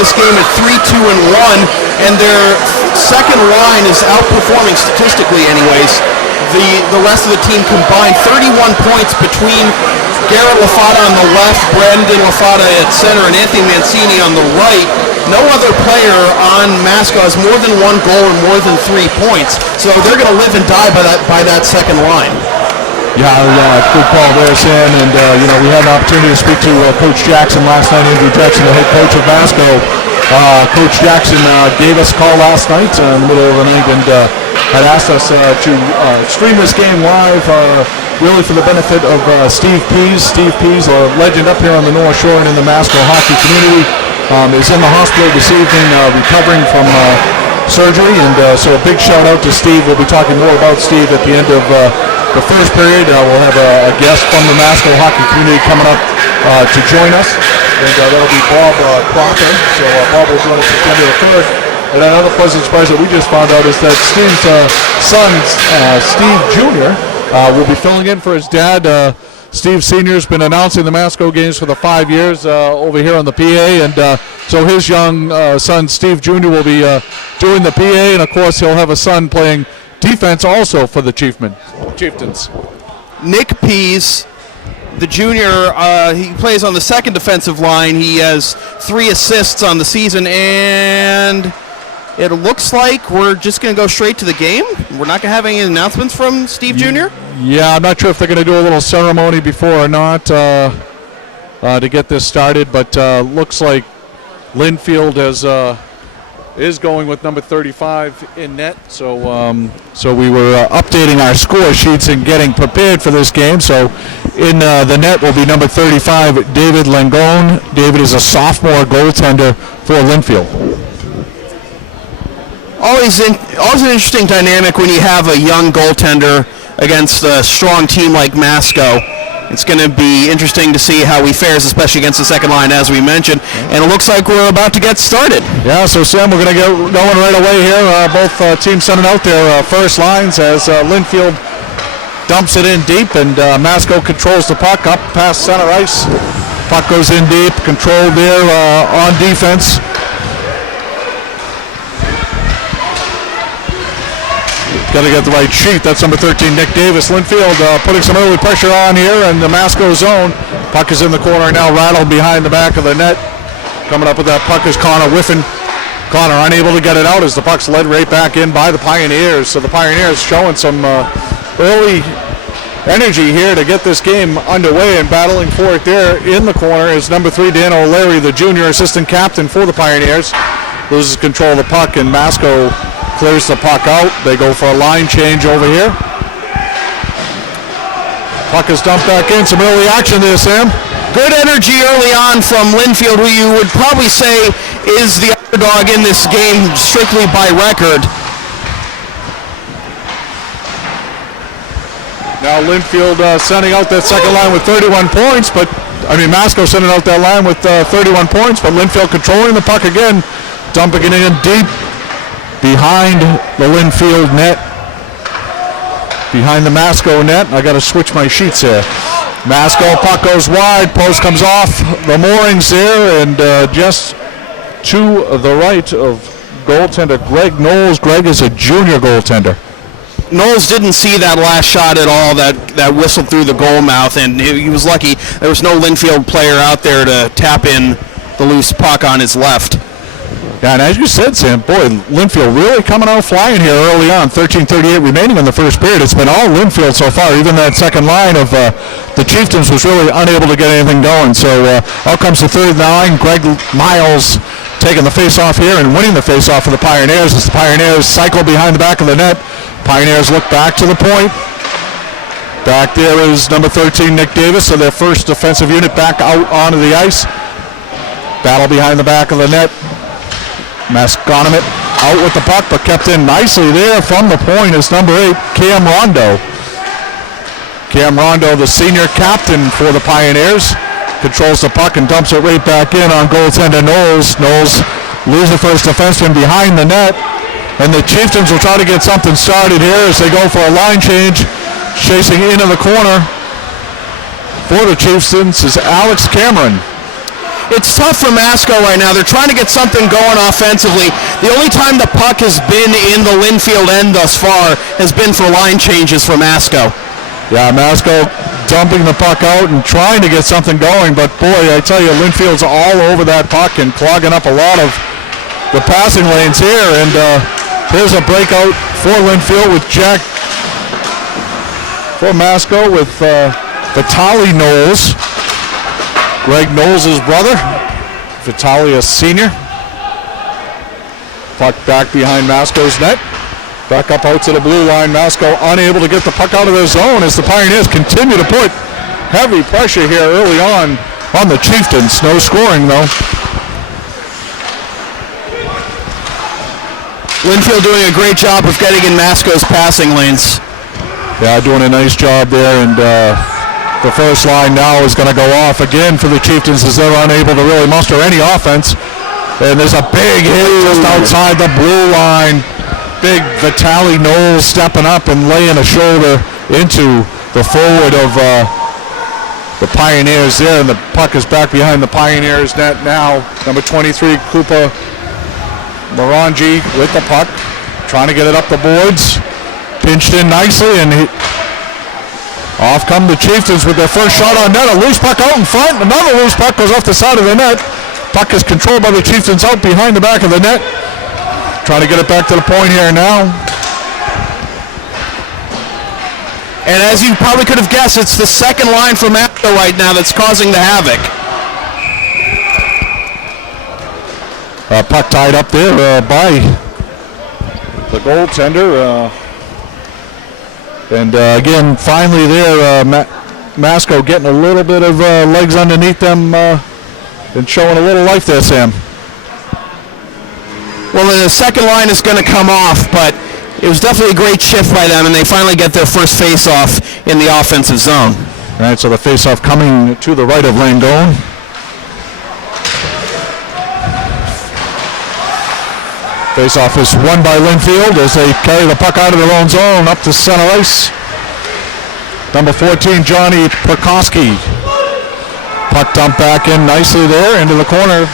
this game at 3-2-1, and their second line is outperforming statistically anyways the rest of the team combined. 31 points between Garrett Lafata on the left, Brendan Lafata at center, and Anthony Mancini on the right. No other player on Masco has more than one goal and more than 3 points, so they're going to live and die by that second line. Yeah, good call there, Sam. And we had an opportunity to speak to Coach Jackson last night, Andrew Jackson, the head coach of Masco. Coach Jackson gave us a call last night in the middle of the night and had asked us to stream this game live, really for the benefit of Steve Pease. Steve Pease, a legend up here on the North Shore and in the Masco hockey community, is in the hospital this evening recovering from surgery. And so a big shout out to Steve. We'll be talking more about Steve at the end of the first period. We'll have a guest from the Masco hockey community coming up to join us, and that'll be Bob Crocker. So Bob will join us September the 3rd. And another pleasant surprise that we just found out is that Steve's son, Steve Jr., will be filling in for his dad. Steve Sr. has been announcing the Masco games for the 5 years over here on the PA, and so his young son, Steve Jr., will be doing the PA, and of course he'll have a son playing defense also for the Chieftains. Nick Pease, the junior, he plays on the second defensive line. He has 3 assists on the season, and it looks like we're just going to go straight to the game. We're not going to have any announcements from Steve Jr.? Yeah, I'm not sure if they're going to do a little ceremony before or not to get this started, but looks like Lynnfield is going with number 35 in net. So we were updating our score sheets and getting prepared for this game. So in the net will be number 35, David Langone. David is a sophomore goaltender for Lynnfield. Always an interesting dynamic when you have a young goaltender against a strong team like Masco. It's going to be interesting to see how he fares, especially against the second line, as we mentioned. And it looks like we're about to get started. Yeah, so Sam, we're going to get going right away here. Both teams sending out their first lines as Lynnfield dumps it in deep, and Masco controls the puck up past center ice. Puck goes in deep, controlled there on defense. Got to get the right sheet. That's number 13, Nick Davis. Lynnfield putting some early pressure on here in the Masco zone. Puck is in the corner now, rattled behind the back of the net. Coming up with that puck is Connor Whiffen. Connor unable to get it out as the puck's led right back in by the Pioneers. So the Pioneers showing some early energy here to get this game underway, and battling for it there in the corner is number 3, Dan O'Leary, the junior assistant captain for the Pioneers. Loses control of the puck, and Masco clears the puck out. They go for a line change over here. Puck is dumped back in. Some early action there, Sam. Good energy early on from Lynnfield, who you would probably say is the underdog in this game strictly by record. Now Lynnfield sending out that second line with 31 points, but Masco sending out that line with 31 points, but Lynnfield controlling the puck again, dumping it in deep behind the Lynnfield net, behind the Masco net. I got to switch my sheets here. Masco, puck goes wide, post comes off the moorings there, and just to the right of goaltender Greg Knowles. Greg is a junior goaltender. Knowles didn't see that last shot at all that whistled through the goal mouth, and he was lucky there was no Lynnfield player out there to tap in the loose puck on his left. Yeah, and as you said, Sam, boy, Lynnfield really coming out flying here early on. 13:38 remaining in the first period. It's been all Lynnfield so far. Even that second line of the Chieftains was really unable to get anything going. So out comes the third line. Greg Miles taking the face-off here and winning the face-off for the Pioneers as the Pioneers cycle behind the back of the net. Pioneers look back to the point. Back there is number 13, Nick Davis, so their first defensive unit back out onto the ice. Battle behind the back of the net. Maconomet out with the puck, but kept in nicely there from the point is number 8, Cam Rondo. Cam Rondo, the senior captain for the Pioneers, controls the puck and dumps it right back in on goaltender Knowles. Knowles loses the first defenseman behind the net, and the Chieftains will try to get something started here as they go for a line change. Chasing into the corner for the Chieftains is Alex Cameron. it's tough for Masco right now. They're trying to get something going offensively. The only time the puck has been in the Lynnfield end thus far has been for line changes for Masco. Yeah, Masco dumping the puck out and trying to get something going, but boy, I tell you, Lynnfield's all over that puck and clogging up a lot of the passing lanes here, and here's a breakout for Lynnfield with Jack, for Masco with Vitaly Knowles, Greg Knowles' brother, Vitaly a senior. Puck back behind Masco's net. Back up out to the blue line. Masco unable to get the puck out of their zone as the Pioneers continue to put heavy pressure here early on the Chieftains. No scoring though. Lynnfield doing a great job of getting in Masco's passing lanes. Yeah, doing a nice job there, and the first line now is going to go off again for the Chieftains as they're unable to really muster any offense. And there's a big hit just outside the blue line. Big Vitaly Knowles stepping up and laying a shoulder into the forward of the Pioneers there, and the puck is back behind the Pioneers net now. Number 23, Koopa Morangi with the puck, trying to get it up the boards. Pinched in nicely, and off come the Chieftains with their first shot on net. A loose puck out in front. Another loose puck goes off the side of the net. Puck is controlled by the Chieftains out behind the back of the net. Trying to get it back to the point here now. And as you probably could have guessed, it's the second line from Masco right now that's causing the havoc. Puck tied up there by the goaltender. And again, finally there, Masco getting a little bit of legs underneath them and showing a little life there, Sam. Well, the second line is going to come off, but it was definitely a great shift by them, and they finally get their first face-off in the offensive zone. All right, so the face-off coming to the right of Langone. Face-off is won by Lynnfield as they carry the puck out of their own zone up to center ice. Number 14, Johnny Perkowski. Puck dumped back in nicely there into the corner.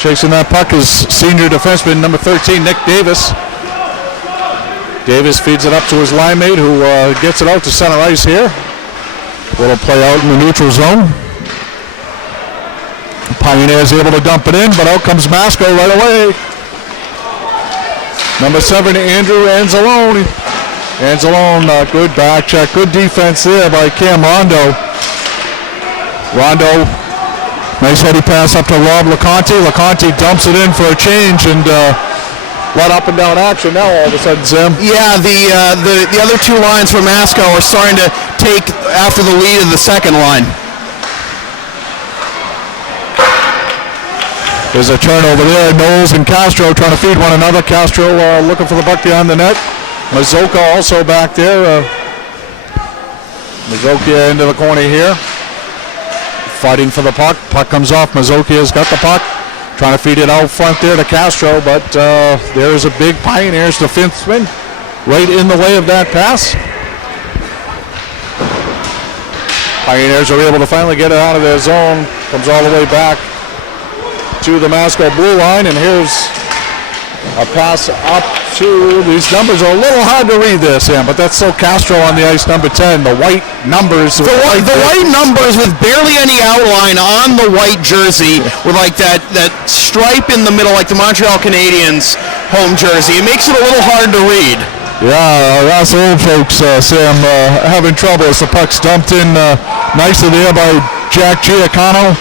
Chasing that puck is senior defenseman number 13, Nick Davis. Davis feeds it up to his line mate, who gets it out to center ice here. Little play out in the neutral zone. Pioneers able to dump it in, but out comes Masco right away. Number 7, Andrew Anzalone. Anzalone, good back check, good defense there by Cam Rondo. Rondo, nice heady pass up to Rob LeConte. LeConte dumps it in for a change, and a lot up and down action now all of a sudden, Sam. Yeah, the other two lines for Masco are starting to take after the lead of the second line. There's a turnover there. Knowles and Castro trying to feed one another. Castro looking for the puck behind the net. Mazoka also back there. Mazoka into the corner here. Fighting for the puck. Puck comes off. Mazokia's got the puck. Trying to feed it out front there to Castro, but there's a big Pioneers defenseman right in the way of that pass. Pioneers are able to finally get it out of their zone. Comes all the way back to the Masco blue line, and here's a pass up to, these numbers are a little hard to read there, Sam, but that's still Castro on the ice, number 10, the white numbers. The white numbers with barely any outline on the white jersey with like that stripe in the middle, like the Montreal Canadiens home jersey. It makes it a little hard to read. Yeah, that's old folks, Sam, having trouble as the puck's dumped in nicely there by Jack Giacono.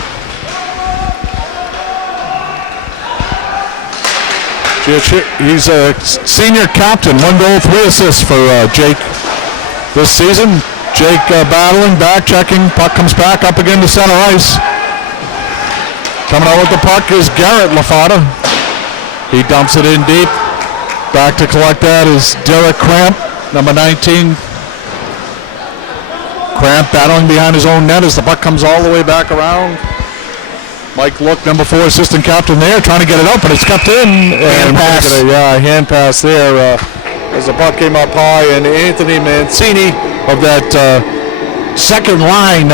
He's a senior captain, 1 goal, 3 assists for Jake this season. Jake battling, back checking, puck comes back up again to center ice. Coming out with the puck is Garrett Lafada. He dumps it in deep. Back to collect that is Derek Cramp, number 19. Cramp battling behind his own net as the puck comes all the way back around. Mike Look, number 4, assistant captain there, trying to get it up, but it's kept in. Hand pass. Hand pass there as the puck came up high, and Anthony Mancini of that second line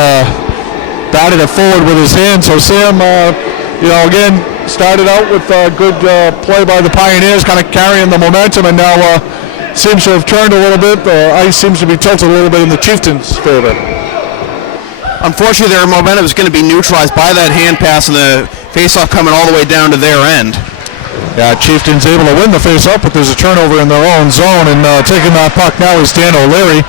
batted it forward with his hand. So Sam, again, started out with good play by the Pioneers, kind of carrying the momentum, and now seems to have turned a little bit. The ice seems to be tilted a little bit in the Chieftains' favor. Unfortunately, their momentum is going to be neutralized by that hand pass and the faceoff coming all the way down to their end. Yeah, Chieftains able to win the faceoff, but there's a turnover in their own zone, and taking that puck now is Dan O'Leary.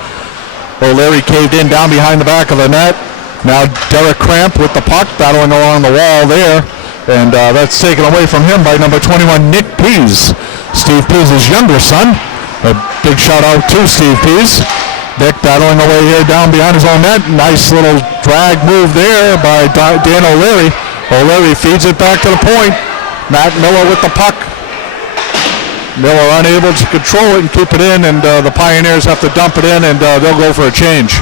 O'Leary caved in down behind the back of the net. Now Derek Cramp with the puck, battling along the wall there, and that's taken away from him by number 21, Nick Pease, Steve Pease' younger son. A big shout out to Steve Pease. Nick battling away here down behind his own net. Nice little drag move there by Dan O'Leary. O'Leary feeds it back to the point. Matt Miller with the puck. Miller unable to control it and keep it in, and the Pioneers have to dump it in, and they'll go for a change.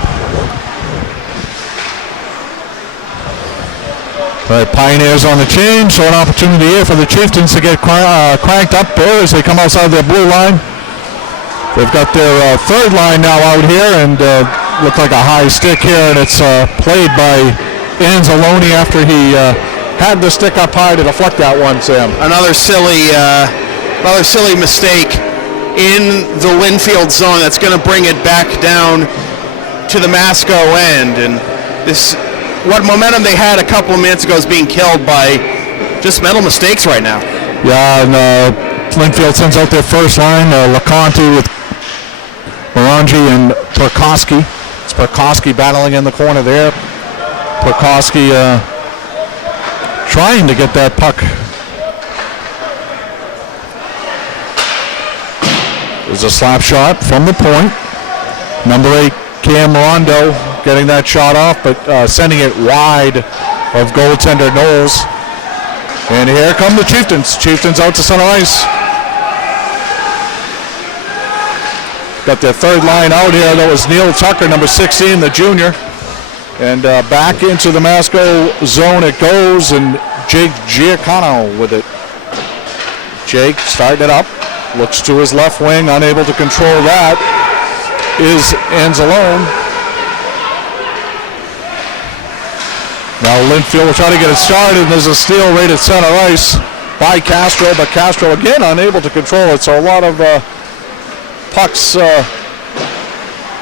All right, Pioneers on the change, so an opportunity here for the Chieftains to get cranked up there as they come outside their blue line. They've got their third line now out here, and look like a high stick here, and it's played by Anzalone after he had the stick up high to deflect that one, Sam. Another silly mistake in the Lynnfield zone that's going to bring it back down to the Masco end, and what momentum they had a couple of minutes ago is being killed by just mental mistakes right now. Yeah, and Lynnfield sends out their first line, LeConte with Morangi and Perkowski. It's Perkowski battling in the corner there. Perkowski trying to get that puck. There's a slap shot from the point. Number 8, Cam Rondo, getting that shot off, but sending it wide of goaltender Knowles. And here come the Chieftains. Chieftains out to center ice. Got their third line out here. That was Neil Tucker, number 16, the junior. And back into the Masco zone it goes, and Jake Giacono with it. Jake starting it up. Looks to his left wing, unable to control that. Is Anzalone. Now Lynnfield will try to get it started, and there's a steal right at center ice by Castro, but Castro again unable to control it. So a lot of pucks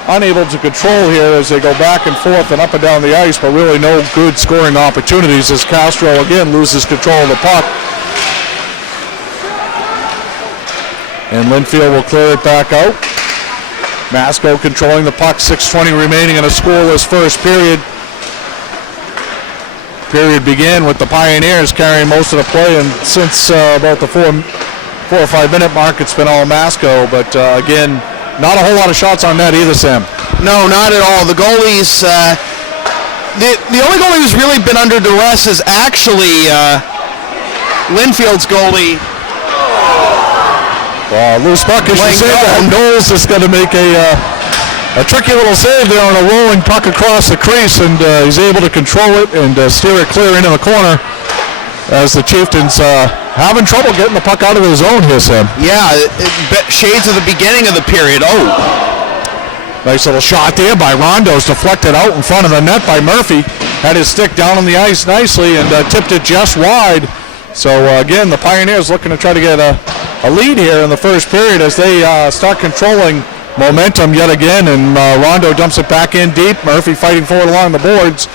unable to control here as they go back and forth and up and down the ice, but really no good scoring opportunities as Castro again loses control of the puck. And Lynnfield will clear it back out. Masco controlling the puck, 6:20 remaining in a scoreless first period. Period began with the Pioneers carrying most of the play, and since about the 4 or 5 minute mark, it's been all Masco, but again, not a whole lot of shots on net either, Sam. No, not at all. The goalies, the only goalie who's really been under duress is actually Lynnfield's goalie. Loose puck, as you say that. Knowles is going to make a tricky little save there on a rolling puck across the crease, and he's able to control it and steer it clear into the corner as the Chieftains having trouble getting the puck out of the zone here, Sam. Yeah, shades of the beginning of the period. Oh. Nice little shot there by Rondo's, deflected out in front of the net by Murphy. Had his stick down on the ice nicely and tipped it just wide. So again, the Pioneers looking to try to get a lead here in the first period as they start controlling momentum yet again, and Rondo dumps it back in deep. Murphy fighting for it along the boards.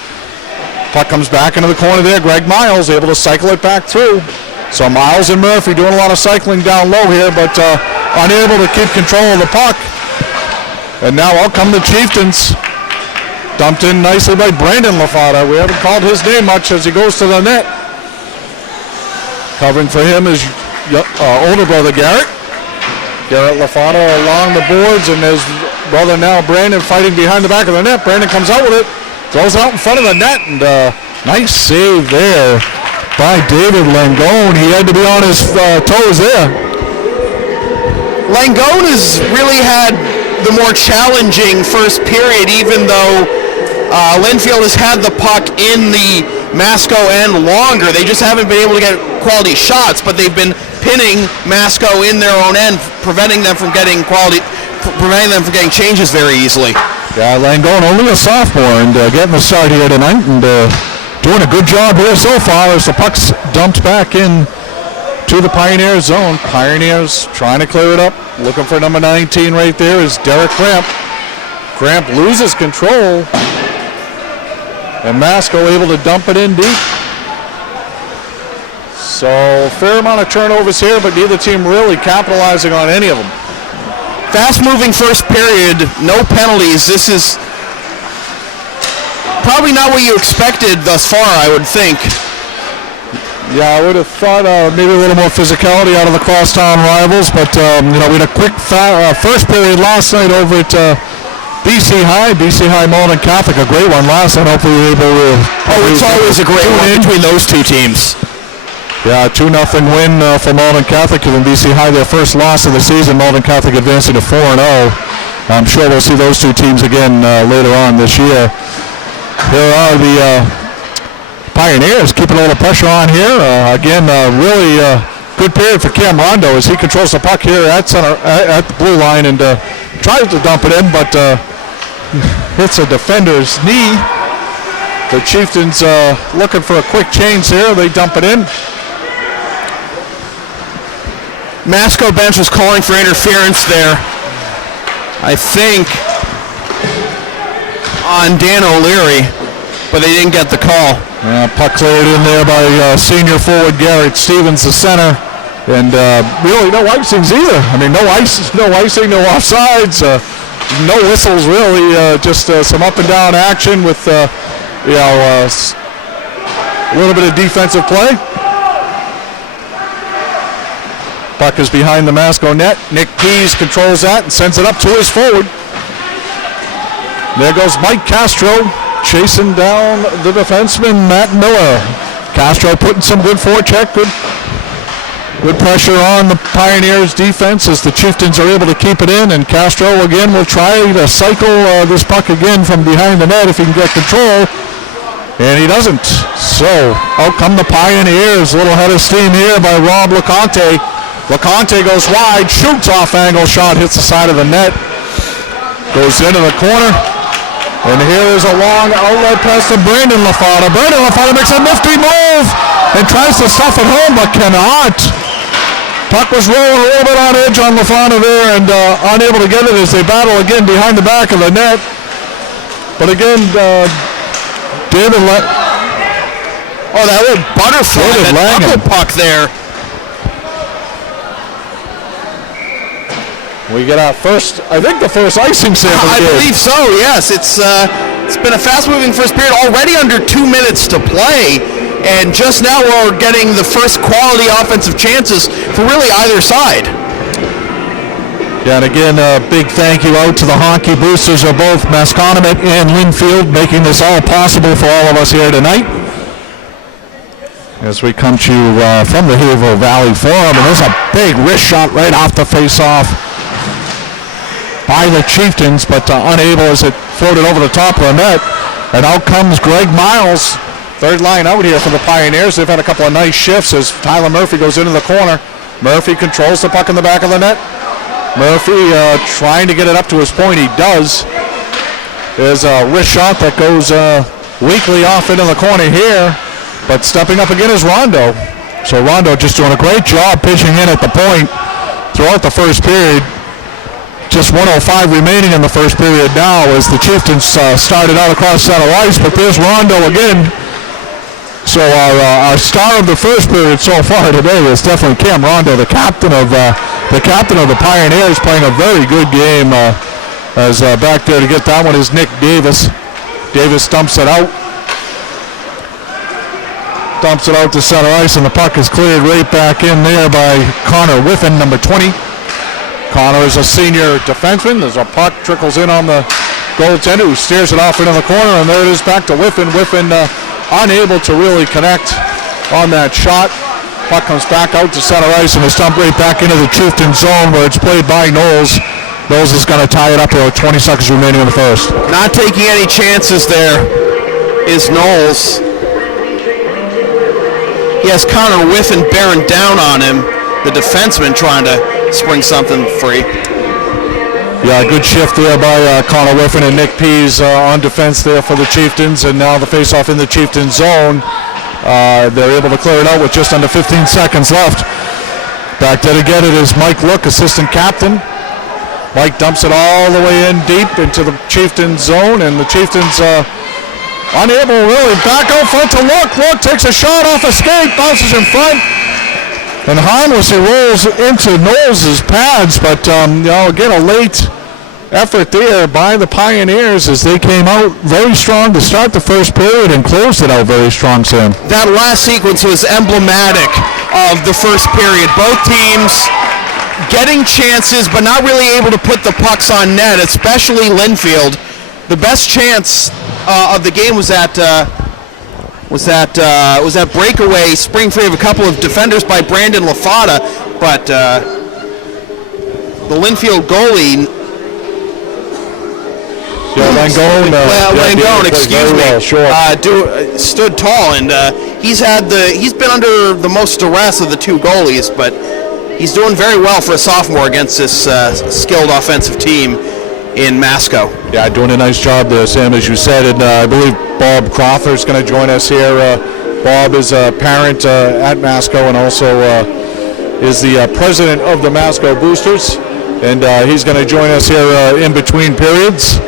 Puck comes back into the corner there. Greg Miles able to cycle it back through. So Miles and Murphy doing a lot of cycling down low here, but unable to keep control of the puck. And now out come the Chieftains. Dumped in nicely by Brandon LaFata. We haven't called his name much as he goes to the net. Covering for him is older brother Garrett. Garrett LaFata along the boards, and his brother now Brandon fighting behind the back of the net. Brandon comes out with it, throws out in front of the net, and nice save there by David Langone. He had to be on his toes there. Langone has really had the more challenging first period, even though Lynnfield has had the puck in the Masco end longer. They just haven't been able to get quality shots, but they've been pinning Masco in their own end, preventing them from getting changes very easily. Yeah, Langone only a sophomore and getting the start here tonight, and doing a good job here so far as the puck's dumped back in to the Pioneer zone. Pioneers trying to clear it up. Looking for number 19 right there is Derek Cramp. Cramp loses control. And Masco able to dump it in deep. So fair amount of turnovers here, but neither team really capitalizing on any of them. Fast-moving first period, no penalties. This is probably not what you expected thus far, I would think. Yeah, I would have thought maybe a little more physicality out of the crosstown rivals, but we had a quick first period last night over at BC High Malden Catholic, a great one last night. Hopefully we were able to. Oh, it's always a great one between those two teams. Yeah, 2-0 win for Malden Catholic and BC High, their first loss of the season. Malden Catholic advancing to 4-0. I'm sure we'll see those two teams again later on this year. Here are the Pioneers keeping a little pressure on here. Again, really good period for Cam Rondo as he controls the puck here at center at the blue line and tries to dump it in, but hits a defender's knee. The Chieftains looking for a quick change here. They dump it in. Masco bench was calling for interference there, I think, on Dan O'Leary, but they didn't get the call. Yeah, puck cleared in there by senior forward Garrett Stevens, the center, and really no icings either. I mean, no icing, no offsides, no whistles really. Just some up and down action with a little bit of defensive play. Puck is behind the Masco net. Nick Pease controls that and sends it up to his forward. There goes Mike Castro chasing down the defenseman Matt Miller. Castro putting some good forecheck, good pressure on the Pioneers defense as the Chieftains are able to keep it in, and Castro again will try to cycle this puck again from behind the net if he can get control, and he doesn't. So out come the Pioneers. A little head of steam here by Rob LeConte. LeConte goes wide, shoots off angle shot, hits the side of the net, goes into the corner. And here is a long outlet pass to Brandon LaFada. Brandon LaFada makes a nifty move and tries to stuff it home, but cannot. Puck was rolling a little bit on edge on LaFada there and unable to get it as they battle again behind the back of the net. But again, David that little butterfly, that knuckle puck there. We get our first, I think the first icing sample. I believe so, yes. It's been a fast-moving first period, already under 2 minutes to play, and just now we're getting the first quality offensive chances for really either side. Yeah, and again, a big thank you out to the hockey boosters of both Maconomet and Lynnfield, making this all possible for all of us here tonight. As we come to you from the Haverhill Valley Forum, and there's a big wrist shot right off the face-off by the Chieftains, but unable as it floated over the top of the net. And out comes Greg Miles, third line out here for the Pioneers. They've had a couple of nice shifts as Tyler Murphy goes into the corner. Murphy controls the puck in the back of the net. Murphy trying to get it up to his point. He does. There's a wrist shot that goes weakly off into the corner here, but stepping up again is Rondo. So Rondo just doing a great job pitching in at the point throughout the first period. Just 1:05 remaining in the first period now as the Chieftains started out across center ice, but there's Rondo again. So our star of the first period so far today is definitely Cam Rondo, the captain of the Pioneers, playing a very good game. As back there to get that one is Nick Davis. Davis dumps it out. Dumps it out to center ice, and the puck is cleared right back in there by Connor Whiffen, number 20. Connor is a senior defenseman. There's a puck, trickles in on the goaltender who steers it off into the corner, and there it is back to Whiffen. Whiffen unable to really connect on that shot. Puck comes back out to center ice and is dumped right back into the Chieftain zone where it's played by Knowles. Knowles is going to tie it up here with 20 seconds remaining in the first. Not taking any chances there is Knowles. He has Connor Whiffen bearing down on him, the defenseman trying to spring something free. Yeah, good shift there by Connor Whiffen and Nick Pease on defense there for the Chieftains, and now the face-off in the Chieftain zone. They're able to clear it out with just under 15 seconds left. Back there to get it is Mike Look, assistant captain. Mike dumps it all the way in deep into the Chieftain zone, and the Chieftains unable really back out front to Look. Look takes a shot off a skate, bounces in front, and harmlessly rolls into Knowles' pads. But again, a late effort there by the Pioneers as they came out very strong to start the first period and closed it out very strong, Sam. That last sequence was emblematic of the first period. Both teams getting chances but not really able to put the pucks on net, especially Lynnfield. The best chance of the game was that breakaway spring free of a couple of defenders by Brandon Lafada, but the Lynnfield goalie, Langone, excuse me, stood tall, and he's been under the most duress of the two goalies, but he's doing very well for a sophomore against this skilled offensive team in Masco. Yeah, doing a nice job there, Sam, as you said, and I believe Bob Crawford is going to join us here. Bob is a parent at Masco and also is the president of the Masco Boosters, and he's going to join us here in between periods.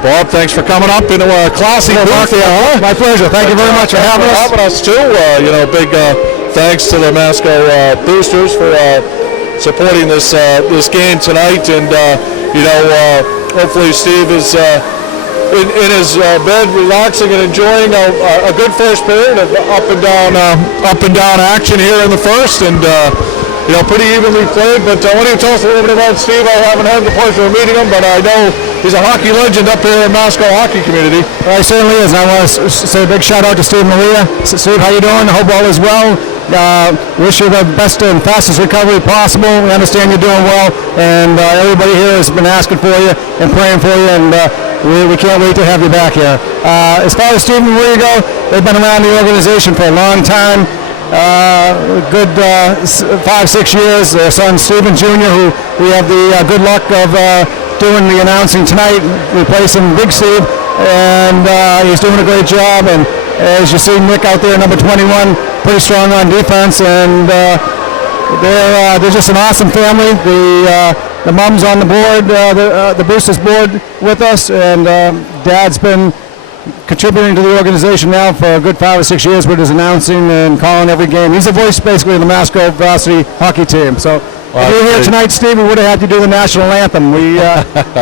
Bob, thanks for coming up into a classy booth here, huh? My pleasure. Thank you very much for having us. Too. Big thanks to the Masco Boosters for supporting this game tonight, and hopefully Steve is in his bed, relaxing and enjoying a good first period of up and down action here in the first, and pretty evenly played. But why don't you tell us a little bit about Steve? I haven't had the pleasure of meeting him, but I know he's a hockey legend up here in the Masco hockey community. Well, he certainly is. And I want to say a big shout out to Steve Maria. Steve, how you doing? Hope all is well. Wish you the best and fastest recovery possible. We understand you're doing well, and everybody here has been asking for you and praying for you, and we can't wait to have you back here. As far as Steve and Maria go, they've been around the organization for a long time. Good 5-6 years. Their son Stephen Jr., who we have the good luck of doing the announcing tonight, replacing Big Steve, and he's doing a great job. And as you see, Nick out there, number 21, pretty strong on defense, and they're just an awesome family. The mom's on the board, the Boosters board with us, and Dad's been contributing to the organization now for a good 5 or 6 years with his announcing and calling every game. He's the voice basically of the Masco varsity hockey team. So if you were here tonight, Steve, we would have had to do the national anthem. We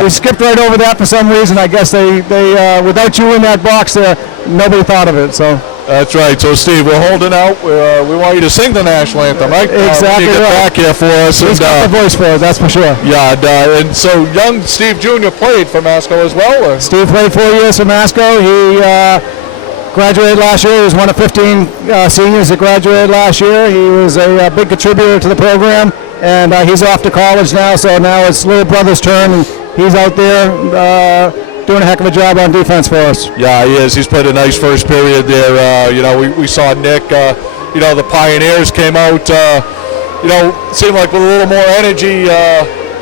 skipped right over that for some reason. I guess they without you in that box there, nobody thought of it. So that's right. So Steve, we're holding out. We want you to sing the national anthem, right? Exactly get right. Back here for us. He's got the voice for it, that's for sure. Yeah, and so young Steve Jr. played for Masco as well? Or? Steve played 4 years for Masco. He graduated last year. He was one of 15 seniors that graduated last year. He was a big contributor to the program, and he's off to college now, so now it's little brother's turn, and he's out there doing a heck of a job on defense for us. Yeah, he is. He's played a nice first period there. We saw Nick, the Pioneers came out, seemed like with a little more energy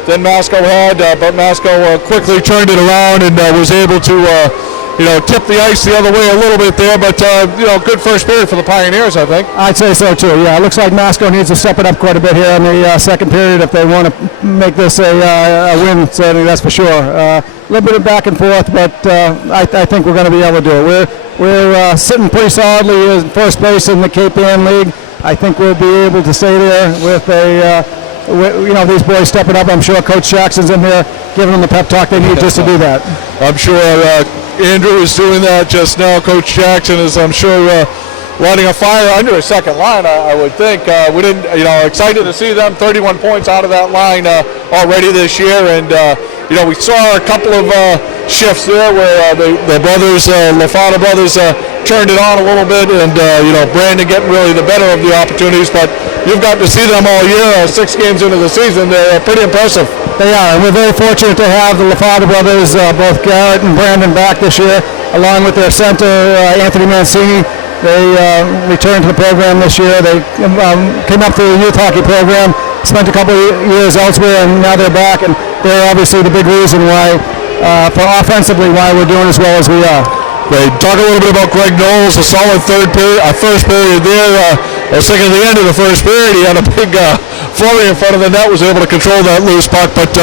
than Masco had, but Masco quickly turned it around and was able to tip the ice the other way a little bit there, but good first period for the Pioneers, I think. I'd say so too. Yeah, it looks like Masco needs to step it up quite a bit here in the second period if they want to make this a win. Certainly, that's for sure. A little bit of back and forth, but I think we're going to be able to do it. We're sitting pretty solidly in first place in the Cape Ann League. I think we'll be able to stay there with these boys stepping up. I'm sure Coach Jackson's in there giving them the pep talk they need just to do that. I'm sure Andrew is doing that just now. Coach Jackson is, I'm sure, lighting a fire under a second line, I would think. We didn't, excited to see them, 31 points out of that line already this year, and we saw a couple of shifts there where the brothers, Lafada brothers, turned it on a little bit, and Brandon getting really the better of the opportunities, but you've got to see them all year, 6 games into the season. They're pretty impressive. They are, and we're very fortunate to have the Lafada brothers, both Garrett and Brandon, back this year, along with their center, Anthony Mancini. They returned to the program this year. They came up through the youth hockey program, spent a couple of years elsewhere, and now they're back. And they're obviously the big reason why, for offensively, why we're doing as well as we are. Great. Talk a little bit about Greg Knowles, a solid first period there. I was thinking at the end of the first period, he had a big flurry in front of the net, was able to control that loose puck. But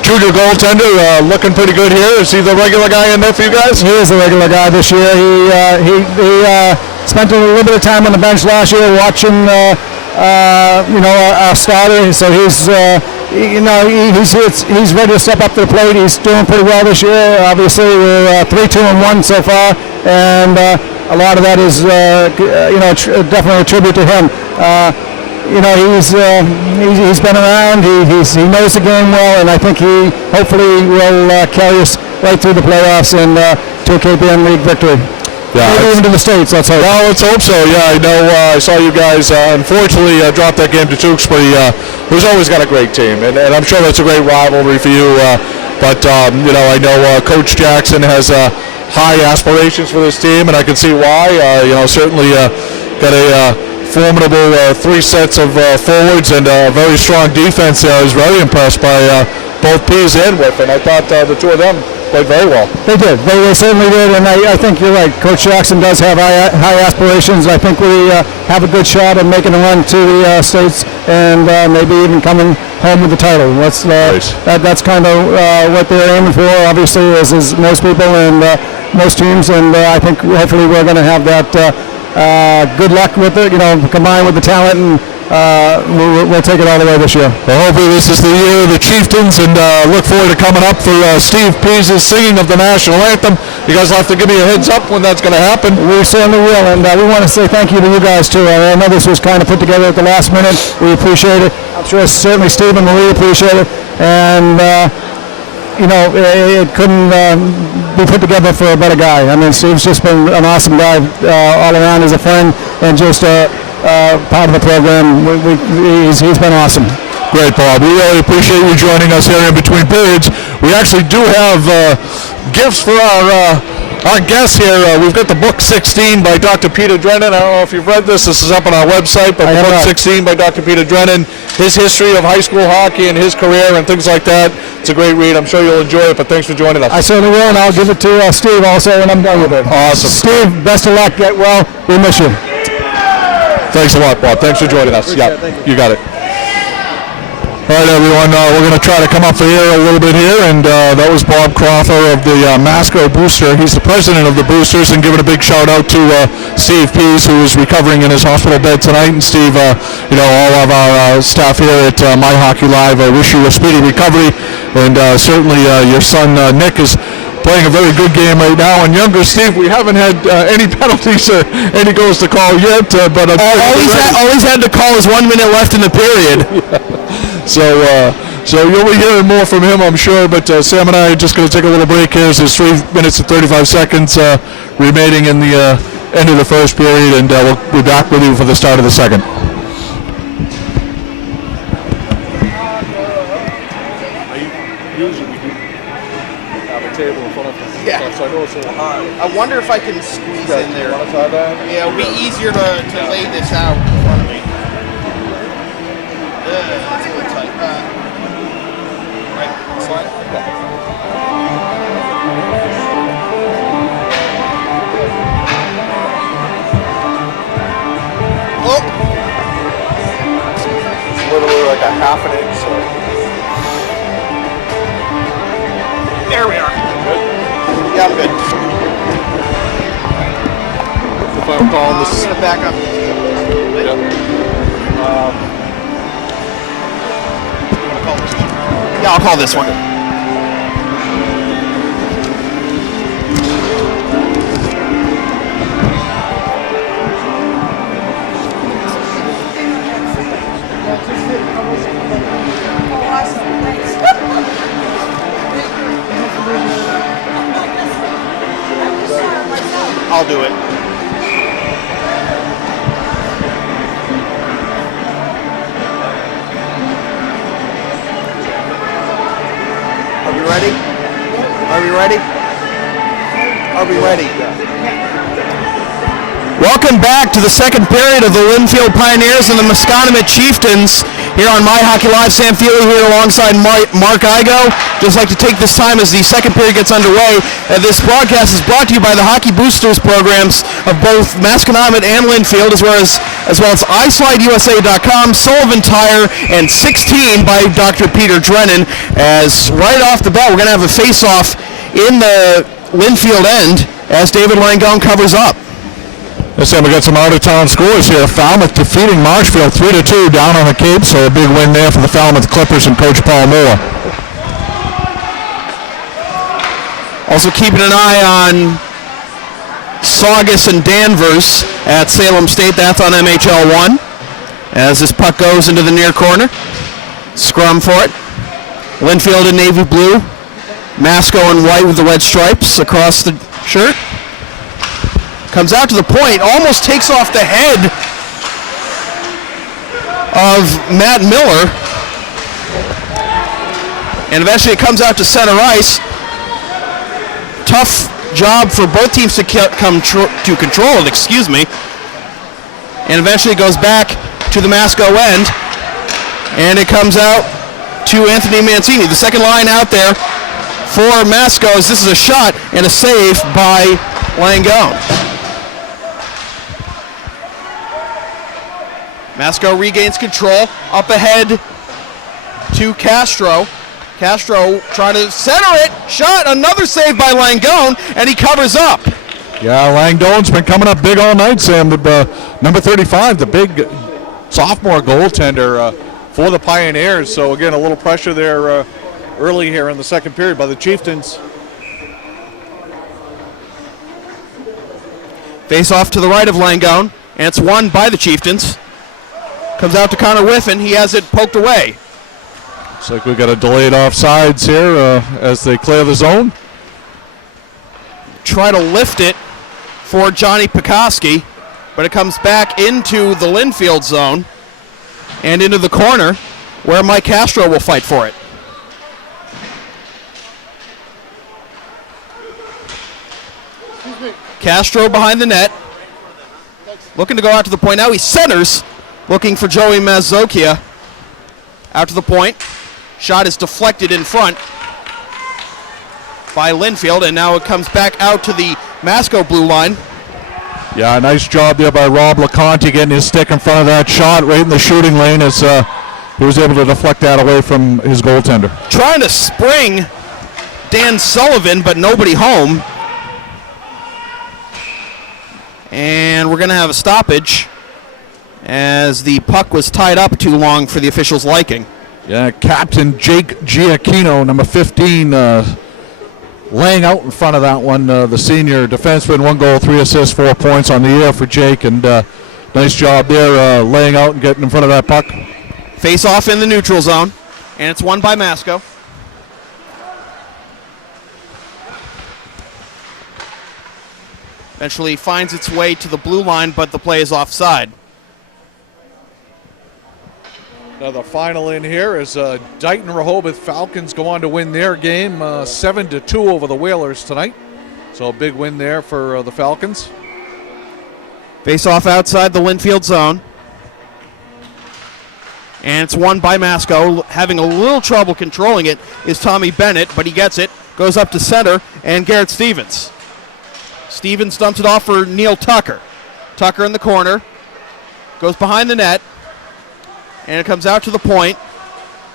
junior goaltender looking pretty good here. Is he the regular guy in there for you guys? He is a regular guy this year. He spent a little bit of time on the bench last year watching, our starter. So he's ready to step up to the plate. He's doing pretty well this year. Obviously, we're 3-2-1 so far, and a lot of that is, definitely a tribute to him. He's been around. He knows the game well, and I think he hopefully will carry us right through the playoffs and to a KPN League victory. Yeah, maybe even to the States, let's hope. Well, let's hope so. Yeah, I know I saw you guys unfortunately drop that game to Tukes, but he's always got a great team, and I'm sure that's a great rivalry for you. But I know Coach Jackson has high aspirations for this team, and I can see why. Certainly got a formidable 3 sets of forwards and a very strong defense there. I was very impressed by both Pease and Whiff, and I thought the two of them played very well. They did. They certainly did, and I think you're right. Coach Jackson does have high aspirations. I think we have a good shot at making a run to the States and maybe even coming home with the title. That's kind of what they're aiming for, obviously, as most people and most teams, and I think hopefully we're going to have that good luck with it, combined with the talent, and we'll take it all the way this year. Well, hopefully this is the year of the Chieftains, and look forward to coming up for Steve Pease's singing of the national anthem. You guys will have to give me a heads up when that's going to happen. We certainly will, and we want to say thank you to you guys too. I know this was kind of put together at the last minute. We appreciate it. I'm sure certainly Steve and Marie appreciate it, and it couldn't be put together for a better guy. I mean, Steve's just been an awesome guy all around as a friend, and just part of the program. He's been awesome. Great, Bob. We really appreciate you joining us here in between periods. We actually do have gifts for our guests here. We've got the book 16 by Dr. Peter Drennan. I don't know if you've read this. This is up on our website, but the book 16 by Dr. Peter Drennan, his history of high school hockey and his career and things like that. It's a great read. I'm sure you'll enjoy it, but thanks for joining us. I certainly will, and I'll give it to Steve also when I'm done with it. Awesome. Steve, best of luck. Get well. We miss you. Thanks a lot, Bob. Thanks for joining us. Yeah, you got it. All right, everyone, we're going to try to come up for air a little bit here, and that was Bob Crother of the Masco Booster. He's the president of the Boosters, and giving a big shout out to Steve Pease, who is recovering in his hospital bed tonight. And Steve, all of our staff here at MyHockeyLive wish you a speedy recovery, and certainly your son Nick is playing a very good game right now. And younger Steve, we haven't had any penalties or any goals to call yet, but all he's had to call is 1 minute left in the period. So you'll be hearing more from him, I'm sure. But Sam and I are just going to take a little break here. There's 3 minutes and 35 seconds remaining in the end of the first period, and we'll be back with you for the start of the second. Yeah. I wonder if I can squeeze in there. Yeah, it'll be easier to lay this out in front of me. It's a little tight. Right. Slide. Oh. It's literally like a half an inch. So. There we are. Yeah, I'm good. If I'm calling this, I'm gonna back up. Yeah, I'll call this one. I'll do it. Are we ready? Are we ready? Are we ready? Welcome back to the second period of the Lynnfield Pioneers and the Maconomet Chieftains here on MyHockeyLive. Sam Feely here alongside Mark Igo. Just like to take this time as the second period gets underway. This broadcast is brought to you by the Hockey Boosters programs of both Maconomet and Lynnfield, as well as iSlideUSA.com, Sullivan Tire, and 16 by Dr. Peter Drennan. As right off the bat, we're going to have a face-off in the Lynnfield end as David Langone covers up. This time we got some out-of-town scores here. Falmouth defeating Marshfield 3-2 down on the Cape, so a big win there for the Falmouth Clippers and Coach Paul Moore. Also keeping an eye on Saugus and Danvers at Salem State. That's on MHL 1. As this puck goes into the near corner. Scrum for it. Lynnfield in navy blue. Masco in white with the red stripes across the shirt. Comes out to the point, almost takes off the head of Matt Miller. And eventually it comes out to center ice. Tough job for both teams to come to control it, excuse me. And eventually it goes back to the Masco end. And it comes out to Anthony Mancini. The second line out there for Masco. This is a shot and a save by Langone. Masco regains control, up ahead to Castro. Castro trying to center it, shot, another save by Langone, and he covers up. Yeah, Langone's been coming up big all night, Sam. Number 35, the big sophomore goaltender for the Pioneers. So again, a little pressure there early here in the second period by the Chieftains. Face off to the right of Langone, and it's won by the Chieftains. Comes out to Connor Whiffen. He has it poked away. Looks like we got a delayed offsides here as they clear the zone. Try to lift it for Johnny Pekoski, but it comes back into the Lynnfield zone and into the corner where Mike Castro will fight for it. Castro behind the net. Looking to go out to the point. Now he centers. Looking for Joey Mazokia. Out to the point. Shot is deflected in front by Lynnfield, and now it comes back out to the Masco blue line. Yeah, nice job there by Rob LeConte getting his stick in front of that shot right in the shooting lane as he was able to deflect that away from his goaltender. Trying to spring Dan Sullivan, but nobody home. And we're going to have a stoppage as the puck was tied up too long for the officials' liking. Yeah, Captain Jake Giacchino, number 15, laying out in front of that one. The senior defenseman, 1 goal, 3 assists, 4 points on the year for Jake, and nice job there laying out and getting in front of that puck. Face off in the neutral zone, and it's won by Masco. Eventually finds its way to the blue line, but the play is offside. Now the final in here is Dighton Rehoboth Falcons go on to win their game 7-2 over the Whalers tonight. So a big win there for the Falcons. Face off outside the Lynnfield zone. And it's won by Masco. Having a little trouble controlling it is Tommy Bennett, but he gets it. Goes up to center, and Garrett Stevens. Stevens dumps it off for Neil Tucker. Tucker in the corner. Goes behind the net. And it comes out to the point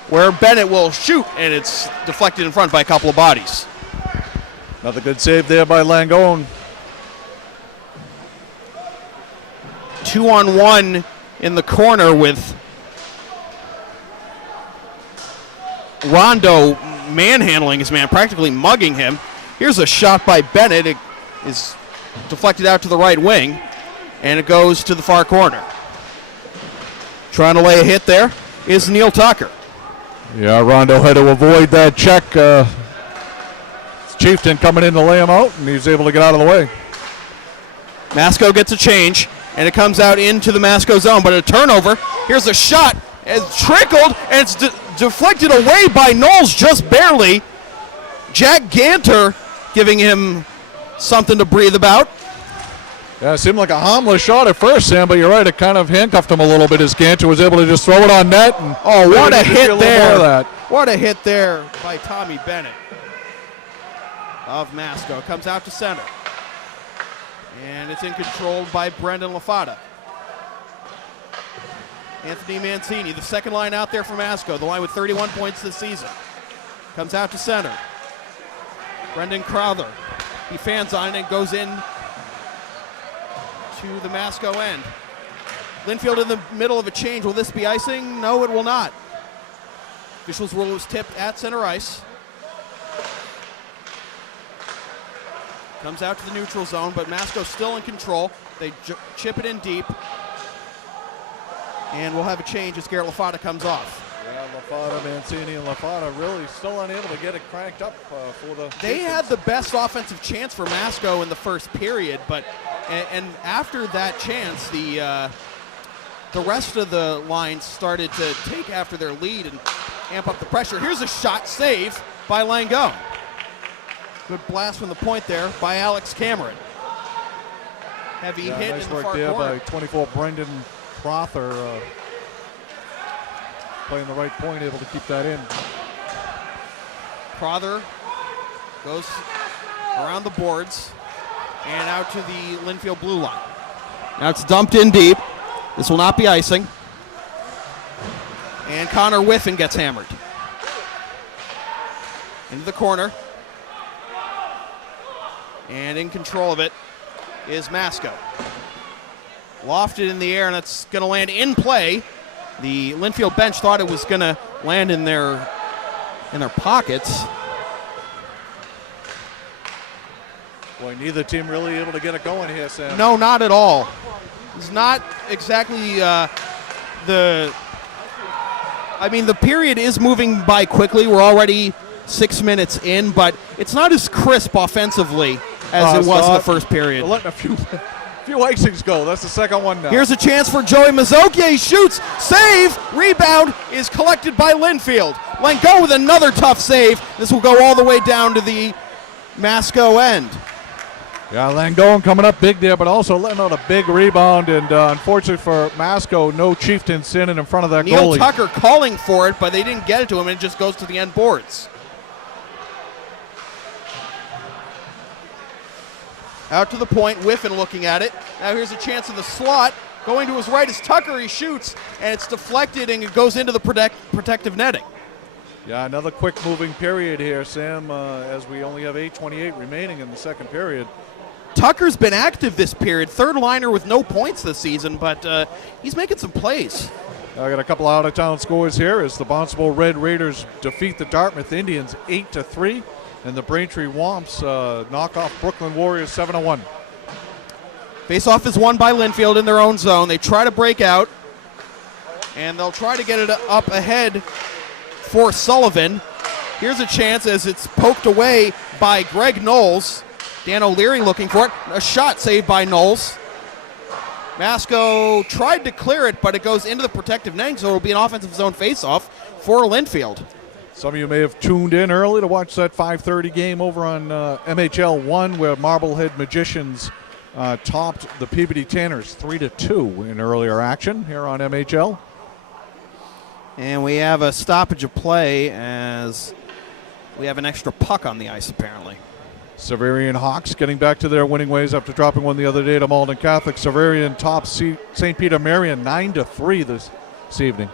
where Bennett will shoot, and it's deflected in front by a couple of bodies. Another good save there by Langone. 2-on-1 in the corner with Rondo manhandling his man, practically mugging him. Here's a shot by Bennett. It is deflected out to the right wing, and it goes to the far corner. Trying to lay a hit there is Neil Tucker. Yeah, Rondo had to avoid that check. Chieftain coming in to lay him out, and he's able to get out of the way. Masco gets a change, and it comes out into the Masco zone, but a turnover. Here's a shot. It's trickled, and it's deflected away by Knowles just barely. Jack Ganter giving him something to breathe about. Yeah, it seemed like a harmless shot at first, Sam, but you're right, it kind of handcuffed him a little bit as Ganter was able to just throw it on net. And what a hit there. What a hit there by Tommy Bennett of Masco. Comes out to center. And it's in control by Brendan LaFada. Anthony Mancini, the second line out there for Masco, the line with 31 points this season. Comes out to center. Brendan Crowther. He fans on it and goes in to the Masco end. Lynnfield in the middle of a change. Will this be icing? No, it will not. Officials rule it was tipped at center ice. Comes out to the neutral zone, but Masco still in control. They chip it in deep. And we'll have a change as Garrett LaFada comes off. Yeah, LaFada, Mancini, and LaFada really still unable to get it cranked up for the... They had the best offensive chance for Masco in the first period, but and after that chance, the rest of the line started to take after their lead and amp up the pressure. Here's a shot save by Langone. Good blast from the point there by Alex Cameron. Heavy hit nice in the work far there corner. by 24 Brendan Crowther, playing the right point, able to keep that in. Crowther goes around the boards and out to the Lynnfield blue line. Now it's dumped in deep. This will not be icing. And Connor Whiffen gets hammered. Into the corner. And in control of it is Masco. Lofted in the air, and it's going to land in play. The Lynnfield bench thought it was going to land in their pockets. Boy, neither team really able to get it going here, Sam. No, not at all. It's not exactly the period is moving by quickly. We're already 6 minutes in, but it's not as crisp offensively as it was in the first period. They're letting a few icings go. That's the second one now. Here's a chance for Joey Mazzocchi. He shoots, save, rebound is collected by Lynnfield. Langone with another tough save. This will go all the way down to the Masco end. Yeah, Langone coming up big there, but also letting out a big rebound. And unfortunately for Masco, no Chieftain standing in front of that Neil goalie. Tucker calling for it, but they didn't get it to him, and it just goes to the end boards. Out to the point, Whiffen looking at it. Now here's a chance in the slot. Going to his right is Tucker, he shoots, and it's deflected and it goes into the protective netting. Yeah, another quick moving period here, Sam, as we only have 8:28 remaining in the second period. Tucker's been active this period, third liner with no points this season, but he's making some plays. I got a couple of out-of-town scores here as the Barnstable Red Raiders defeat the Dartmouth Indians 8-3. And the Braintree Womps knock off Brooklyn Warriors 7-1. Face-off is won by Lynnfield in their own zone. They try to break out, and they'll try to get it up ahead for Sullivan. Here's a chance as it's poked away by Greg Knowles. Dan O'Leary looking for it. A shot saved by Knowles. Masco tried to clear it, but it goes into the protective netting, so it will be an offensive zone face-off for Lynnfield. Some of you may have tuned in early to watch that 5:30 game over on MHL 1 where Marblehead Magicians topped the Peabody Tanners 3-2 in earlier action here on MHL. And we have a stoppage of play as we have an extra puck on the ice apparently. Severian Hawks getting back to their winning ways after dropping one the other day to Malden Catholic. Severian tops St. Peter Marion 9-3 this evening.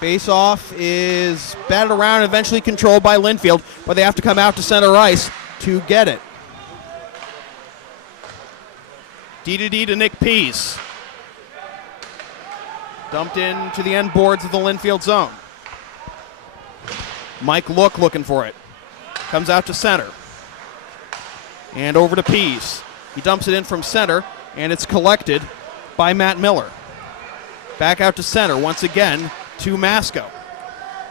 Face-off is batted around, eventually controlled by Lynnfield, but they have to come out to center ice to get it. D to Nick Pease. Dumped into the end boards of the Lynnfield zone. Mike looking for it. Comes out to center. And over to Pease. He dumps it in from center, and it's collected by Matt Miller. Back out to center once again to Masco.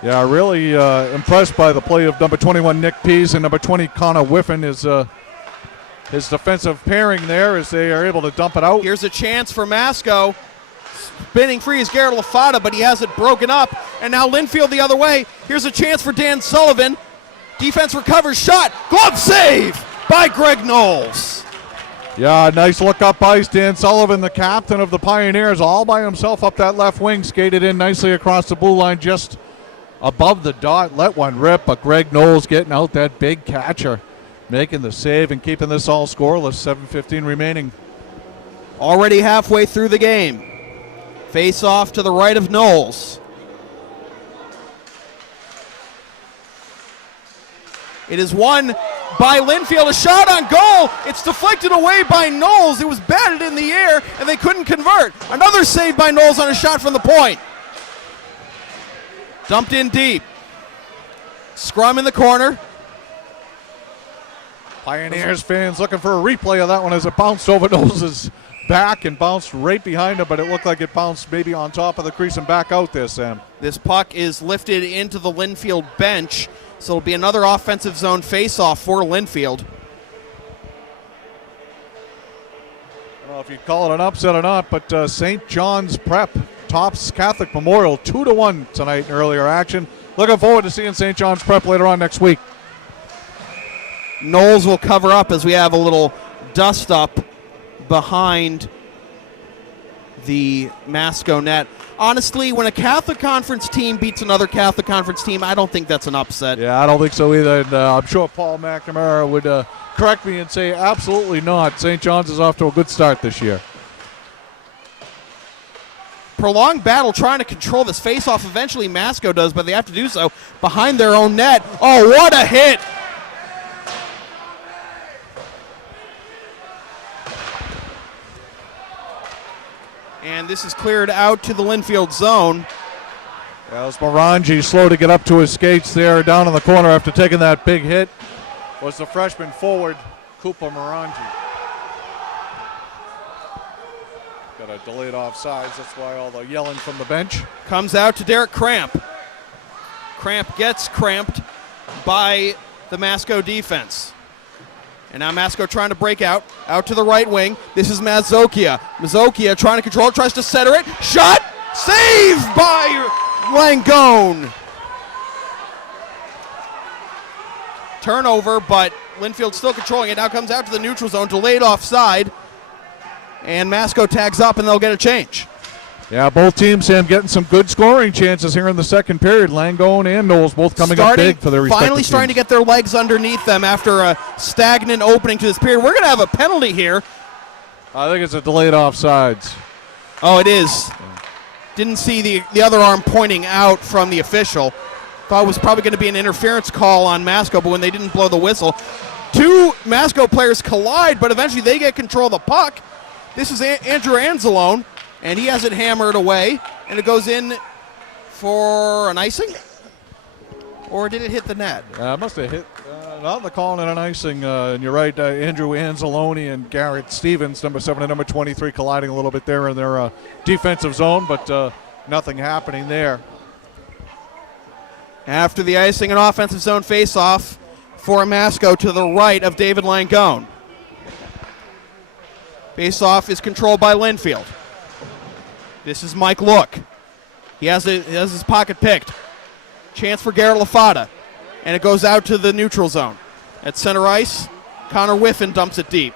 Yeah, really impressed by the play of number 21 Nick Pease and number 20 Connor Whiffen. His defensive pairing there as they are able to dump it out. Here's a chance for Masco. Spinning free is Garrett LaFada, but he has it broken up. And now Lynnfield the other way. Here's a chance for Dan Sullivan. Defense recovers, shot, glove save by Greg Knowles. Yeah, nice look up ice. Dan Sullivan, the captain of the Pioneers, all by himself up that left wing, skated in nicely across the blue line just above the dot, let one rip, but Greg Knowles getting out that big catcher, making the save and keeping this all scoreless. 7:15 remaining. Already halfway through the game. Face off to the right of Knowles. It is won by Lynnfield. A shot on goal. It's deflected away by Knowles. It was batted in the air, and they couldn't convert. Another save by Knowles on a shot from the point. Dumped in deep. Scrum in the corner. Pioneers fans looking for a replay of that one as it bounced over Knowles' back and bounced right behind him, but it looked like it bounced maybe on top of the crease and back out there, Sam. This puck is lifted into the Lynnfield bench, so it'll be another offensive zone face-off for Lynnfield. I don't know if you'd call it an upset or not, but St. John's Prep tops Catholic Memorial 2-1 tonight in earlier action. Looking forward to seeing St. John's Prep later on next week. Knowles will cover up as we have a little dust up behind the Masco net. Honestly, when a Catholic Conference team beats another Catholic Conference team, I don't think that's an upset. Yeah, I don't think so either. And I'm sure Paul McNamara would correct me and say absolutely not. St. John's is off to a good start this year. Prolonged battle trying to control this face-off. Eventually Masco does, but they have to do so behind their own net. Oh, what a hit! And this is cleared out to the Lynnfield zone. Yeah, it was Morangi slow to get up to his skates there down in the corner after taking that big hit. Was the freshman forward, Cooper Morangi. Got a delayed offsides, that's why all the yelling from the bench. Comes out to Derek Cramp. Cramp gets cramped by the Masco defense. And now Masco trying to break out to the right wing. This is Mazokia. Mazokia trying to control it, tries to center it. Shot! Saved by Langone. Turnover, but Lynnfield still controlling it. Now comes out to the neutral zone, delayed offside. And Masco tags up and they'll get a change. Yeah, both teams, Sam, getting some good scoring chances here in the second period. Langone and Knowles both coming up big for their respective finally starting teams. to get their legs underneath them after a stagnant opening to this period. We're going to have a penalty here. I think it's a delayed offsides. Oh, it is. Didn't see the other arm pointing out from the official. Thought it was probably going to be an interference call on Masco, but when they didn't blow the whistle, two Masco players collide, but eventually they get control of the puck. This is Andrew Anzalone, and he has it hammered away, and it goes in for an icing? Or did it hit the net? Must have hit. Not the calling it an icing. And you're right, Andrew Anzalone and Garrett Stevens, number 7 and number 23, colliding a little bit there in their defensive zone, but nothing happening there. After the icing, an offensive zone face-off for Masco to the right of David Langone. Face-off is controlled by Lynnfield. This is Mike Look. He has his pocket picked. Chance for Garrett LaFada. And it goes out to the neutral zone. At center ice, Connor Whiffen dumps it deep.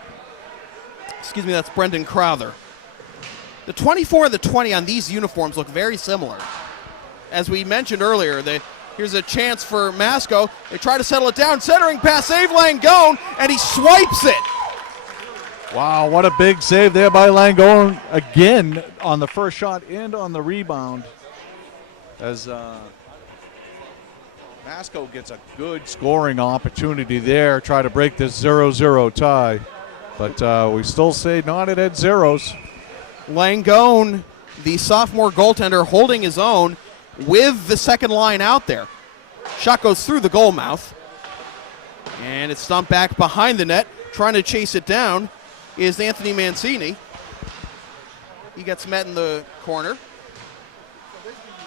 Excuse me, that's Brendan Crowther. The 24 and the 20 on these uniforms look very similar. As we mentioned earlier, here's a chance for Masco. They try to settle it down. Centering pass, save Langone, and he swipes it. Wow, what a big save there by Langone again on the first shot and on the rebound. As Masco gets a good scoring opportunity there, try to break this 0-0 tie. But we still say not at zeros. Langone, the sophomore goaltender, holding his own with the second line out there. Shot goes through the goal mouth. And it's stumped back behind the net. Trying to chase it down is Anthony Mancini. He gets met in the corner.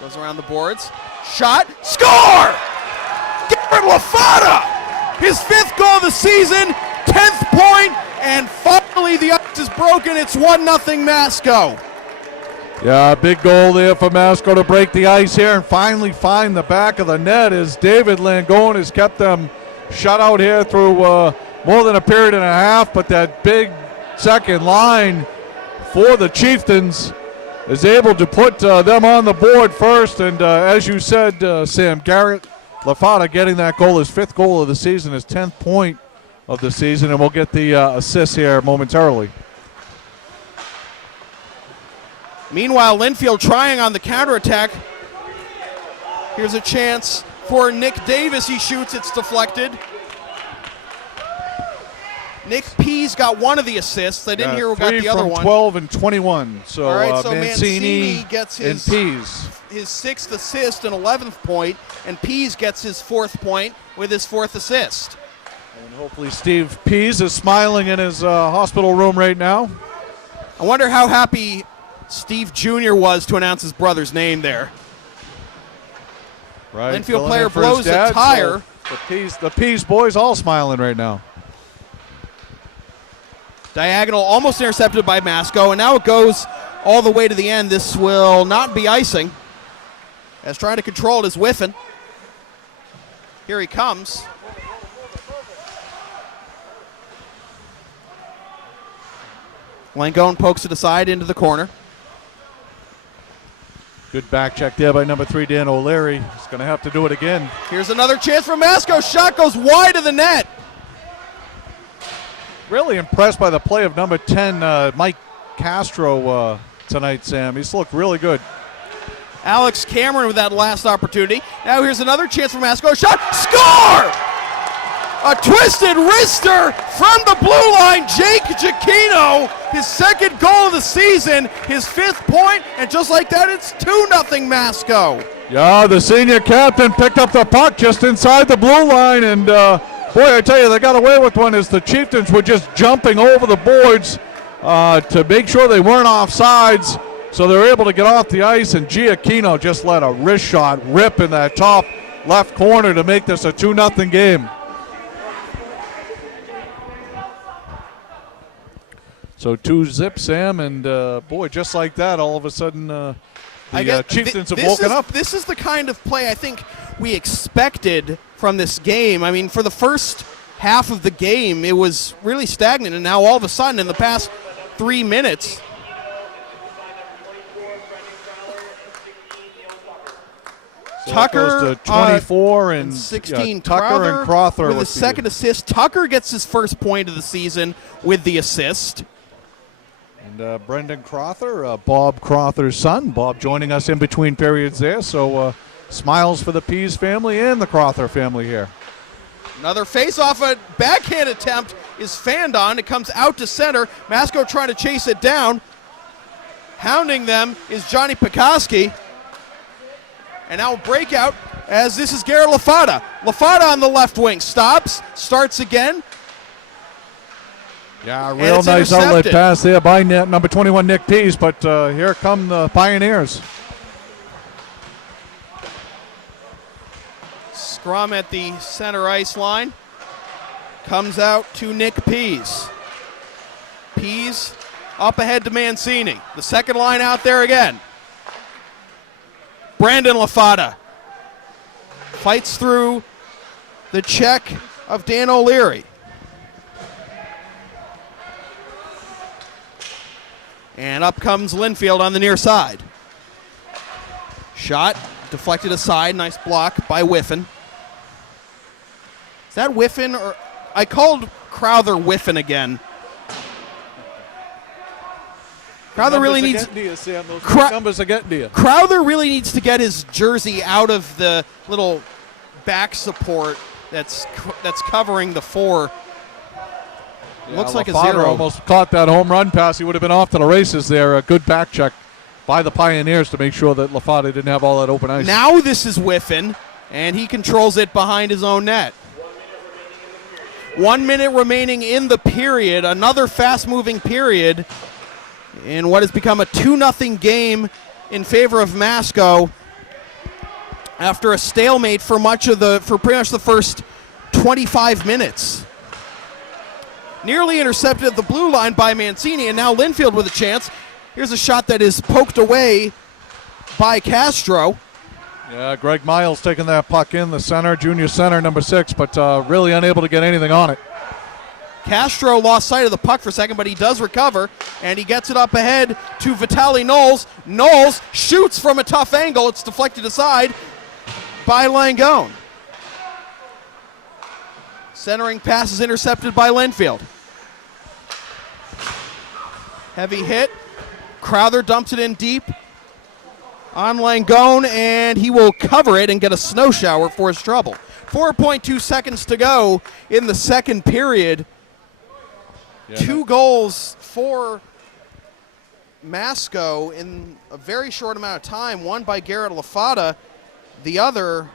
Goes around the boards. Shot. Score! Garrett LaFada! His 5th goal of the season, 10th point, and finally the ice is broken. It's 1-0 Masco. Yeah, big goal there for Masco to break the ice here and finally find the back of the net as David Langone has kept them shut out here through more than a period and a half, but that big second line for the Chieftains is able to put them on the board first. And as you said, Sam, Garrett Lafada getting that goal, his 5th goal of the season, his 10th point of the season, and we'll get the assist here momentarily. Meanwhile, Lynnfield trying on the counterattack. Here's a chance for Nick Davis. He shoots, it's deflected. Nick Pease got one of the assists. I didn't hear who got the other one. 12 and 21. So, all right, so Mancini gets his 6th assist and 11th point, and Pease gets his 4th point with his 4th assist. And hopefully Steve Pease is smiling in his hospital room right now. I wonder how happy Steve Jr. was to announce his brother's name there. Right. Lynnfield player blows a tire. So the Pease boys all smiling right now. Diagonal almost intercepted by Masco, and now it goes all the way to the end. This will not be icing, as trying to control it is Whiffen. Here he comes. Langone pokes it aside into the corner. Good back check there by number 3, Dan O'Leary. He's going to have to do it again. Here's another chance for Masco. Shot goes wide of the net. Really impressed by the play of number 10, Mike Castro, tonight, Sam. He's looked really good. Alex Cameron with that last opportunity. Now here's another chance for Masco. Shot. Score! A twisted wrister from the blue line. Jake Giacchino, his 2nd goal of the season, his 5th point, and just like that, it's 2-0 Masco. Yeah, the senior captain picked up the puck just inside the blue line, and boy, I tell you, they got away with one as the Chieftains were just jumping over the boards to make sure they weren't offsides, so they were able to get off the ice, and Giacchino just let a wrist shot rip in that top left corner to make this a 2-0 game. So 2-0, Sam, and boy, just like that, all of a sudden the Chieftains have woken up. This is the kind of play I think we expected from this game. I mean, for the first half of the game, it was really stagnant, and now all of a sudden, in the past 3 minutes, so Tucker goes to 24 and 16. Tucker and Crother with his 2nd assist. Tucker gets his 1st point of the season with the assist. And Brendan Crother, Bob Crother's son. Bob joining us in between periods there. So smiles for the Pease family and the Crother family here. Another face-off, a backhand attempt is fanned on. It comes out to center. Masco trying to chase it down. Hounding them is Johnny Pekoski. And now a breakout as this is Garrett Lafada. Lafada on the left wing. Stops, starts again. Yeah, real nice outlet pass there by number 21, Nick Pease, but here come the Pioneers. Scrum at the center ice line. Comes out to Nick Pease. Pease up ahead to Mancini. The 2nd line out there again. Brandon Lafada fights through the check of Dan O'Leary. And up comes Lynnfield on the near side. Shot deflected aside. Nice block by Whiffen. Is that Whiffen or I called Crowther Whiffen again? Crowther really needs numbers are getting to you. Crowther really needs to get his jersey out of the little back support that's covering the 4. Looks like a 0. Almost caught that home run pass. He would have been off to the races there. A good back check by the Pioneers to make sure that Lafada didn't have all that open ice. Now this is Whiffen, and he controls it behind his own net. 1 minute remaining in the period. Another fast-moving period in what has become a 2-0 game in favor of Masco after a stalemate for pretty much the first 25 minutes. Nearly intercepted at the blue line by Mancini, and now Lynnfield with a chance. Here's a shot that is poked away by Castro. Yeah, Greg Miles taking that puck in the center, junior center, number 6, but really unable to get anything on it. Castro lost sight of the puck for a second, but he does recover, and he gets it up ahead to Vitaly Knowles. Knowles shoots from a tough angle. It's deflected aside by Langone. Centering pass is intercepted by Lynnfield. Heavy hit. Crowther dumps it in deep on Langone, and he will cover it and get a snow shower for his trouble. 4.2 seconds to go in the second period. Yeah. 2 goals for Masco in a very short amount of time. One by Garrett Lafata, the other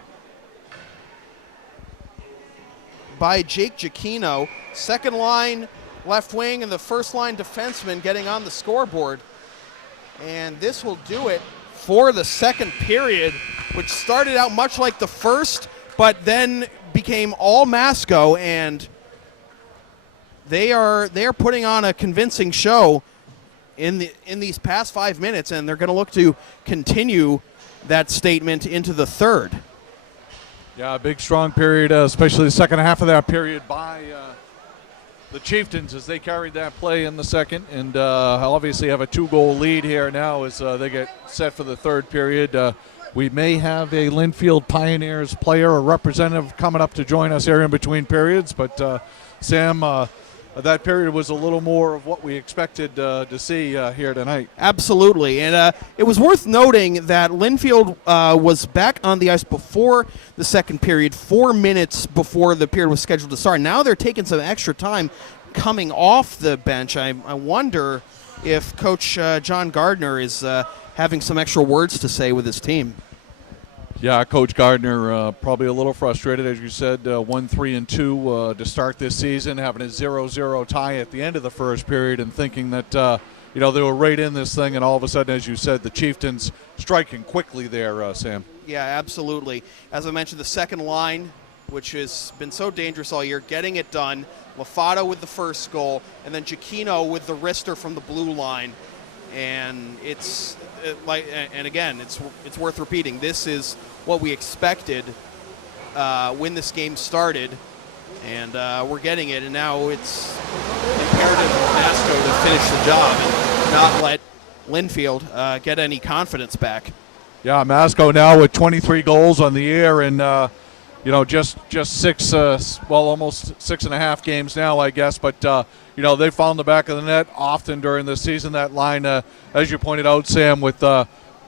by Jake Giacchino. Second line left wing and the first line defenseman getting on the scoreboard. And this will do it for the second period, which started out much like the first, but then became all Masco, and they are putting on a convincing show in these past 5 minutes, and they're going to look to continue that statement into the third. Yeah, a big strong period, especially the second half of that period by the Chieftains as they carried that play in the second, and obviously have a 2-goal lead here now as they get set for the third period. We may have a Lynnfield Pioneers player or representative coming up to join us here in between periods, but Sam, that period was a little more of what we expected to see here tonight. Absolutely, and it was worth noting that Lynnfield was back on the ice before the second period, 4 minutes before the period was scheduled to start. Now they're taking some extra time coming off the bench. I wonder if Coach John Gardner is having some extra words to say with his team. Yeah, Coach Gardner probably a little frustrated, as you said, 1-3-2 to start this season, having a 0-0 tie at the end of the first period, and thinking that they were right in this thing, and all of a sudden, as you said, the Chieftains striking quickly there, Sam. Yeah, absolutely. As I mentioned, the second line, which has been so dangerous all year, getting it done. Lafata with the first goal, and then Giacchino with the wrister from the blue line. And it's worth repeating. This is what we expected when this game started, and we're getting it. And now it's imperative for Masco to finish the job and not let Lynnfield get any confidence back. Yeah, Masco now with 23 goals on the year, and just six, almost 6.5 games now, I guess. But they found the back of the net often during the season. That line, as you pointed out, Sam, with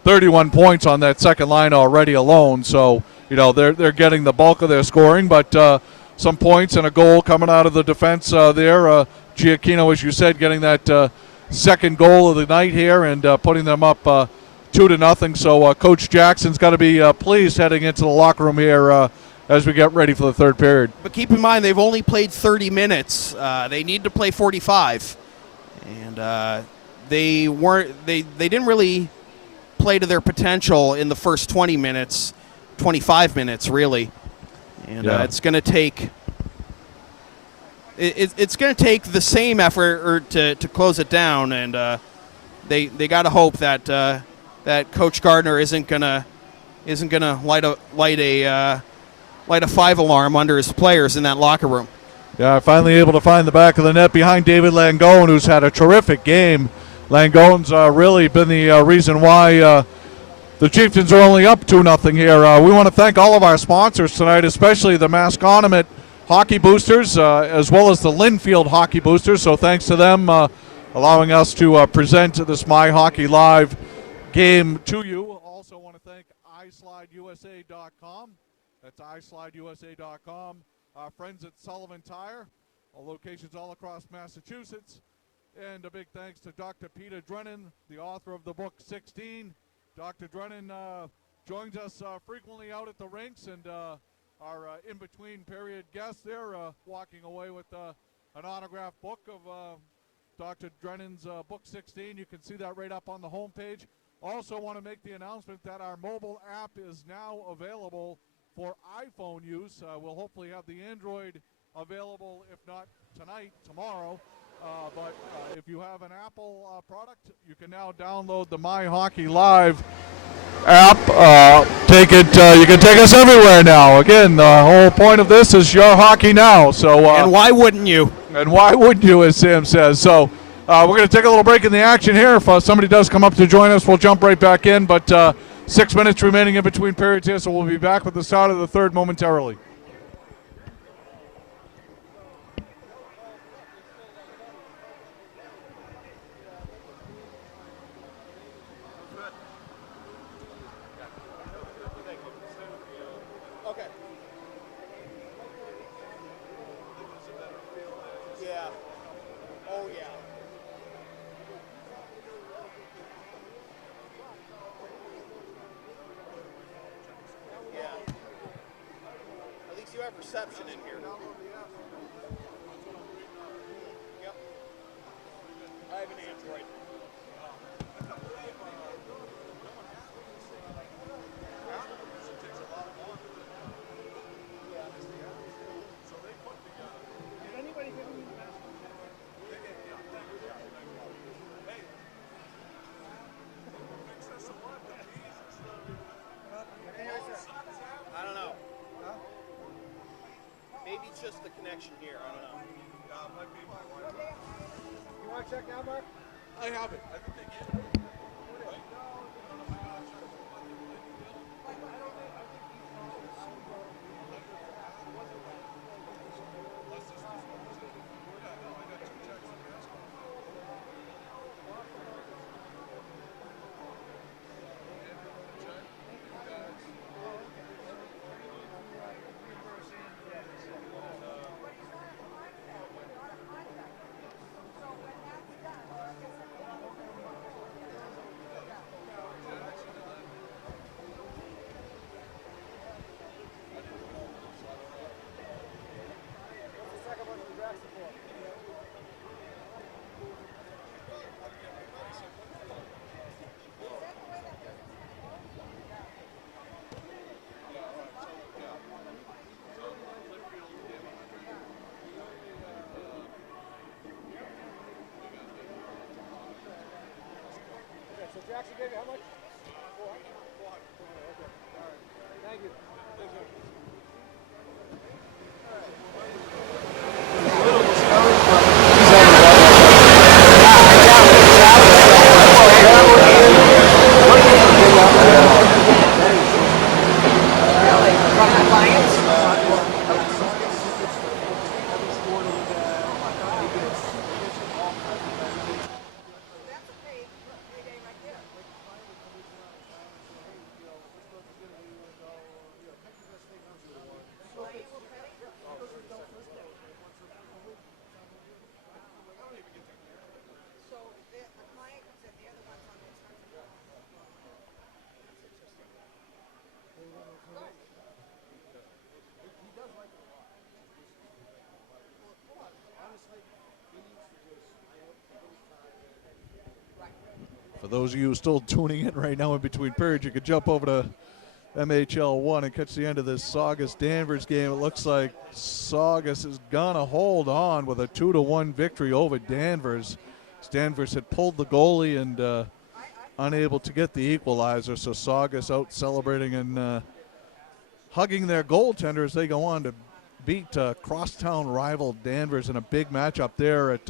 31 points on that second line already alone. So they're getting the bulk of their scoring, but some points and a goal coming out of the defense there. Giacchino, as you said, getting that second goal of the night here and putting them up 2-0. So Coach Jackson's got to be pleased heading into the locker room here as we get ready for the third period. But keep in mind, they've only played 30 minutes. They need to play 45, and they didn't really play to their potential in the first 20 minutes, 25 minutes really, and it's going to take. It's going to take the same effort to close it down, and they got to hope that that Coach Gardner isn't gonna light a 5 alarm under his players in that locker room. Yeah, finally able to find the back of the net behind David Langone, who's had a terrific game. Langone's really been the reason why the Chieftains are only up 2-0 here. We want to thank all of our sponsors tonight, especially the Maconomet Hockey Boosters, as well as the Lynnfield Hockey Boosters. So thanks to them allowing us to present this MyHockeyLive game to you. Also want to thank iSlideUSA.com. That's iSlideUSA.com. Our friends at Sullivan Tire, locations all across Massachusetts. And a big thanks to Dr. Peter Drennan, the author of the book 16. Dr. Drennan joins us frequently out at the rinks, and our in-between period guest there walking away with an autographed book of Dr. Drennan's book 16. You can see that right up on the homepage. Also want to make the announcement that our mobile app is now available for iPhone use. We'll hopefully have the Android available, if not tonight, tomorrow. But if you have an Apple product, you can now download the MyHockeyLive app. You can take us everywhere now. Again, the whole point of this is your hockey now. So and why wouldn't you? And why wouldn't you, as Sam says? So we're going to take a little break in the action here. If somebody does come up to join us, we'll jump right back in. But 6 minutes remaining in between periods here, so we'll be back with the start of the third momentarily. Reception in here. Yep. I have an Android. I don't know. Maybe it's just the connection here. I don't know. Might be my Wi-Fi. You want to check now, Mark? I have it. I think they get it. Jackson gave you how much? 400. Okay. All right. Thank you. For those of you still tuning in right now in between periods, you could jump over to MHL 1 and catch the end of this Saugus-Danvers game. It looks like Saugus is going to hold on with a 2-1 victory over Danvers. Danvers had pulled the goalie and unable to get the equalizer, so Saugus out celebrating and hugging their goaltender as they go on to beat crosstown rival Danvers in a big matchup there at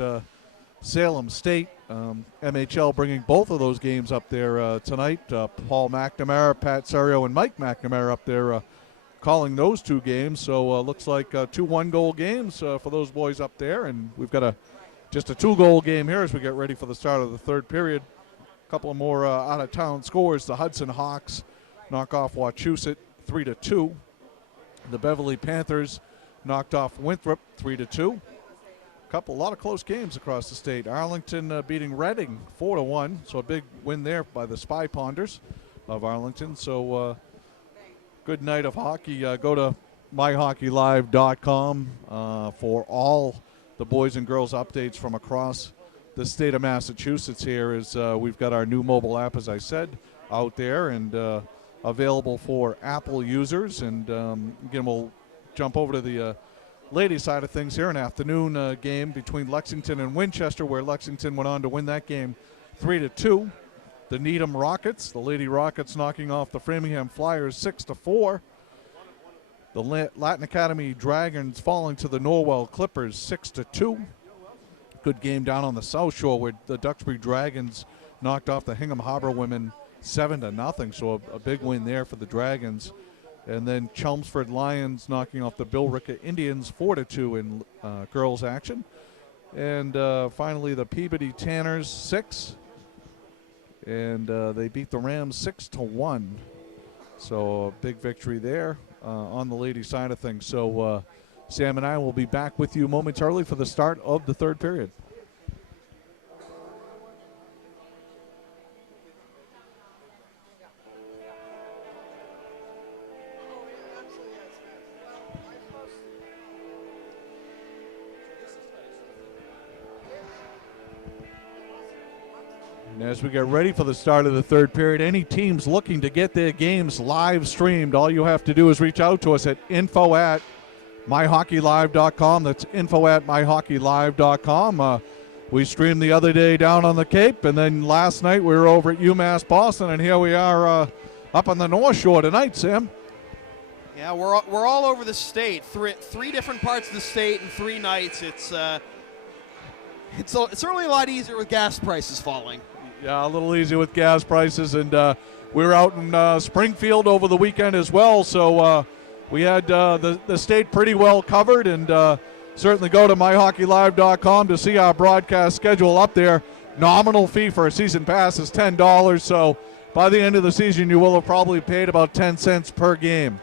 Salem State. MHL bringing both of those games up there tonight. Paul McNamara, Pat Serio, and Mike McNamara up there calling those two games. So looks like 2 one-goal games for those boys up there. And we've got just a 2-goal game here as we get ready for the start of the third period. A couple of more out-of-town scores. The Hudson Hawks knock off Wachusett 3-2. The Beverly Panthers knocked off Winthrop 3-2. A lot of close games across the state. Arlington beating Reading 4-1, so a big win there by the Spy Ponders of Arlington. So good night of hockey. Go to MyHockeyLive.com for all the boys and girls updates from across the state of Massachusetts here. As we've got our new mobile app, as I said, out there and available for Apple users. And again, we'll jump over to the ladies' side of things here. An afternoon game between Lexington and Winchester, where Lexington went on to win that game 3-2. The Needham Rockets, the Lady Rockets knocking off the Framingham Flyers 6-4. The Latin Academy Dragons falling to the Norwell Clippers 6-2. Good game down on the South Shore where the Duxbury Dragons knocked off the Hingham Harbor women 7-0. So a big win there for the Dragons. And then Chelmsford Lions knocking off the Billerica Indians 4-2 in girls action. And finally the Peabody Tanners 6. And they beat the Rams 6-1. So a big victory there on the ladies' side of things. So Sam and I will be back with you momentarily for the start of the third period. And as we get ready for the start of the third period, any teams looking to get their games live streamed, all you have to do is reach out to us at info@myhockeylive.com. That's info@myhockeylive.com. We streamed the other day down on the Cape, and then last night we were over at UMass Boston, and here we are up on the North Shore tonight, Sam. Yeah, we're all over the state. Three different parts of the state in 3 nights. It's certainly a lot easier with gas prices falling. Yeah, a little easier with gas prices, and we were out in Springfield over the weekend as well, so we had the state pretty well covered, and certainly go to myhockeylive.com to see our broadcast schedule up there. Nominal fee for a season pass is $10, so by the end of the season you will have probably paid about 10 cents per game.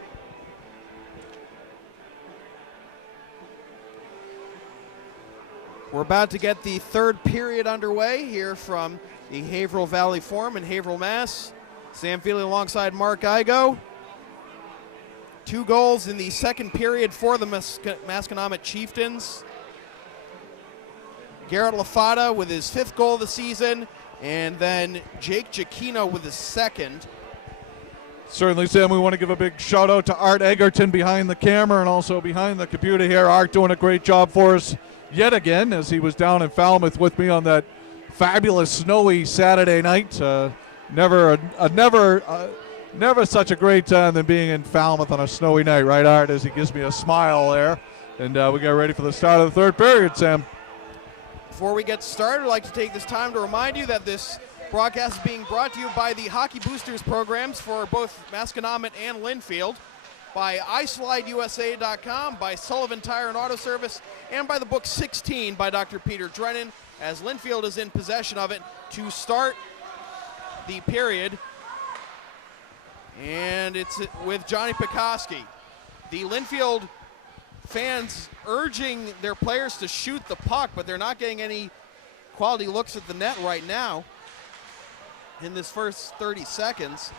We're about to get the third period underway here from the Haverhill Valley Forum in Haverhill, Mass. Sam Feely alongside Mark Igo. 2 goals in the second period for the Maconomet Chieftains. Garrett LaFata with his 5th goal of the season, and then Jake Giacchino with his 2nd. Certainly, Sam, we want to give a big shout out to Art Egerton behind the camera and also behind the computer here. Art doing a great job for us yet again, as he was down in Falmouth with me on that fabulous snowy Saturday night. Never such a great time than being in Falmouth on a snowy night, right, Art? As he gives me a smile there. And we get ready for the start of the third period, Sam. Before we get started, I'd like to take this time to remind you that this broadcast is being brought to you by the Hockey Boosters programs for both Maconomet and Lynnfield, by iSlideUSA.com, by Sullivan Tire and Auto Service, and by the book 16 by Dr. Peter Drennan, as Lynnfield is in possession of it to start the period. And it's with Johnny Pekoski. The Lynnfield fans urging their players to shoot the puck, but they're not getting any quality looks at the net right now in this first 30 seconds.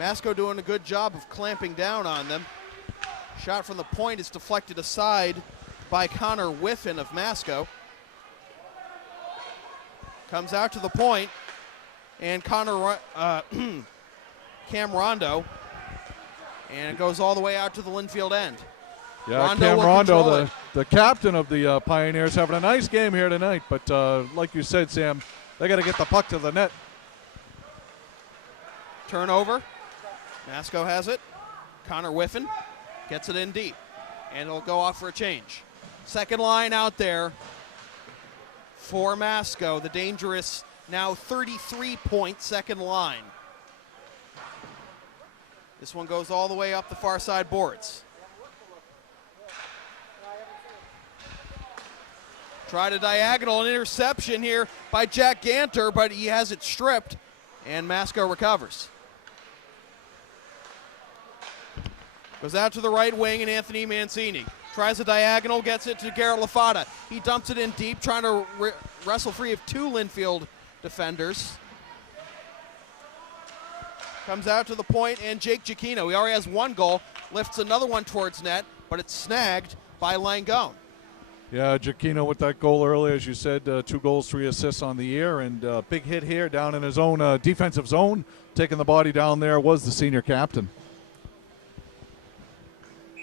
Masco doing a good job of clamping down on them. Shot from the point is deflected aside by Connor Whiffen of Masco. Comes out to the point, and Cam Rondo, and it goes all the way out to the Lynnfield end. Yeah, Rondo Cam Rondo, the captain of the Pioneers, having a nice game here tonight, but like you said, Sam, they got to get the puck to the net. Turnover. Masco has it. Connor Whiffen gets it in deep, and it'll go off for a change. Second line out there for Masco, the dangerous, now 33-point second line. This one goes all the way up the far side boards. Tried a diagonal, an interception here by Jack Ganter, but he has it stripped, and Masco recovers. Goes out to the right wing, and Anthony Mancini tries a diagonal, gets it to Garrett LaFata. He dumps it in deep, trying to wrestle free of 2 Lynnfield defenders. Comes out to the point, and Jake Giacchino, he already has 1 goal, lifts another one towards net, but it's snagged by Langone. Yeah, Giacchino with that goal earlier, as you said, 2 goals, 3 assists on the year, and big hit here down in his own defensive zone. Taking the body down there was the senior captain.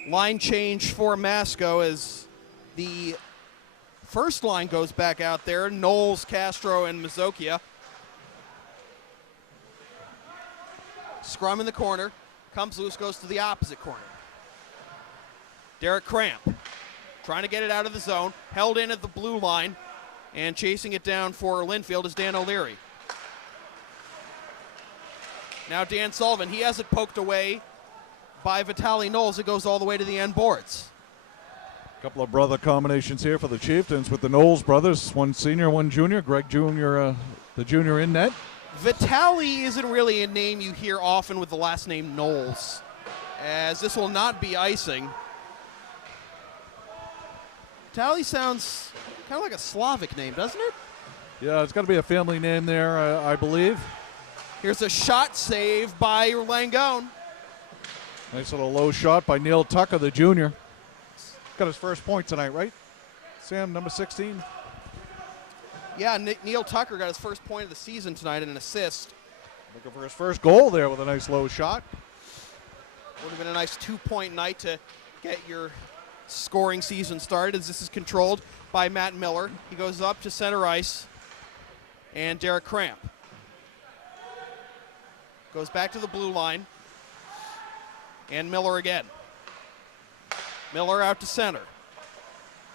Line change for Masco as the first line goes back out there. Knowles, Castro, and Mazokia. Scrum in the corner. Comes loose, goes to the opposite corner. Derek Cramp trying to get it out of the zone, held in at the blue line, and chasing it down for Lynnfield is Dan O'Leary. Now Dan Sullivan, he has it poked away by Vitaly Knowles. It goes all the way to the end boards. Couple of brother combinations here for the Chieftains with the Knowles brothers, one senior, one junior. Greg Jr., the junior in net. Vitaly isn't really a name you hear often with the last name Knowles, as this will not be icing. Vitaly sounds kind of like a Slavic name, doesn't it? Yeah, it's got to be a family name there, I believe. Here's a shot save by Langone. Nice little low shot by Neil Tucker, the junior. Got his first point tonight, right? Sam, number 16. Yeah, Neil Tucker got his first point of the season tonight and an assist. Looking for his first goal there with a nice low shot. Would have been a nice 2-point night to get your scoring season started, as this is controlled by Matt Miller. He goes up to center ice, and Derek Cramp goes back to the blue line, and Miller again. Miller out to center.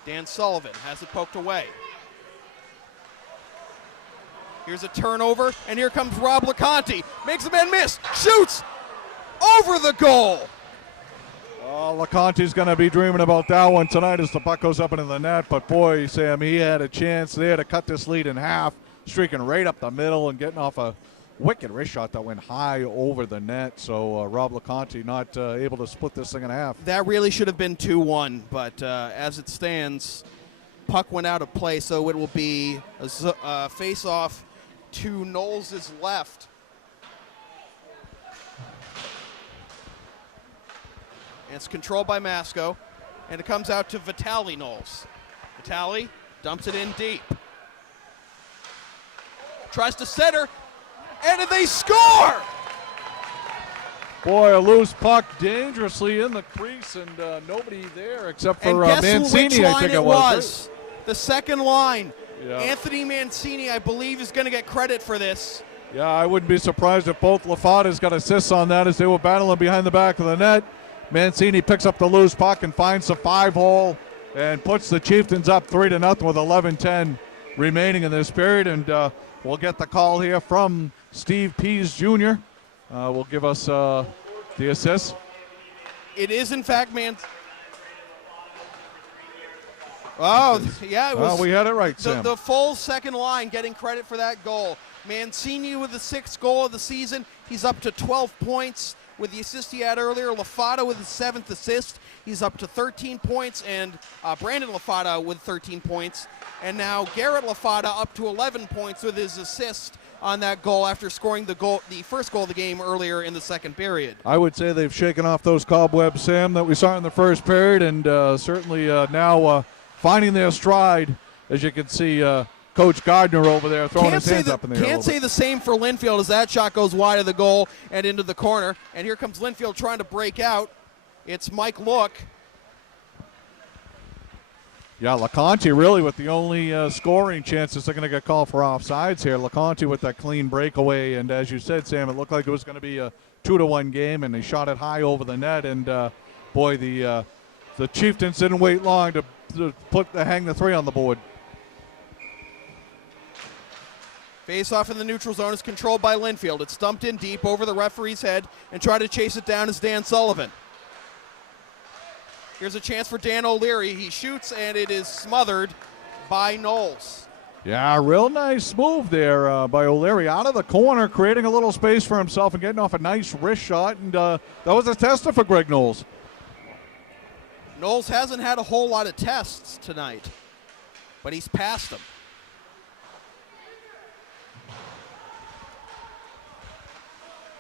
Dan Sullivan has it poked away. Here's a turnover, and here comes Rob LeConte. Makes a man miss, shoots over the goal. Oh, LeConte's going to be dreaming about that one tonight as the puck goes up into the net. But boy, Sam, he had a chance there to cut this lead in half, streaking right up the middle and getting off a wicked wrist shot that went high over the net. So Rob LeConte not able to split this thing in half. That really should have been 2-1, but as it stands, puck went out of play, so it will be a face-off to Knowles' left. And it's controlled by Masco, and it comes out to Vitaly Knowles. Vitaly dumps it in deep. Tries to center, and they score! Boy, a loose puck dangerously in the crease, and nobody there except for and guess Mancini, which line I think it was. The second line. Yeah. Anthony Mancini, I believe, is going to get credit for this. Yeah, I wouldn't be surprised if both LaFada's got assists on that as they were battling behind the back of the net. Mancini picks up the loose puck and finds the 5-hole and puts the Chieftains up 3-0 with 11:10 remaining in this period. And we'll get the call here from Steve Pease Jr. Will give us the assist. It is, in fact, Oh, yeah, it was. We had it right, Sam. The full second line getting credit for that goal. Mancini with the 6th goal of the season. He's up to 12 points with the assist he had earlier. LaFada with his 7th assist. He's up to 13 points. And Brandon LaFada with 13 points. And now Garrett LaFada up to 11 points with his assist on that goal after scoring the first goal of the game earlier in the second period. I would say they've shaken off those cobwebs, Sam, that we saw in the first period. And certainly now finding their stride, as you can see Coach Gardner over there throwing his hands up in the air. Can't say the same for Lynnfield as that shot goes wide of the goal and into the corner. And here comes Lynnfield trying to break out. It's Mike Look. Yeah, LeConte really with the only scoring chances. They're going to get called for offsides here. LeConte with that clean breakaway. And as you said, Sam, it looked like it was going to be a 2-1 game, and they shot it high over the net. And, boy, the Chieftains didn't wait long to hang the 3 on the board. Face-off in the neutral zone is controlled by Lynnfield. It's dumped in deep over the referee's head, and try to chase it down is Dan Sullivan. Here's a chance for Dan O'Leary. He shoots, and it is smothered by Knowles. Yeah, real nice move there by O'Leary out of the corner, creating a little space for himself and getting off a nice wrist shot. And that was a tester for Greg Knowles. Knowles hasn't had a whole lot of tests tonight, but he's passed them.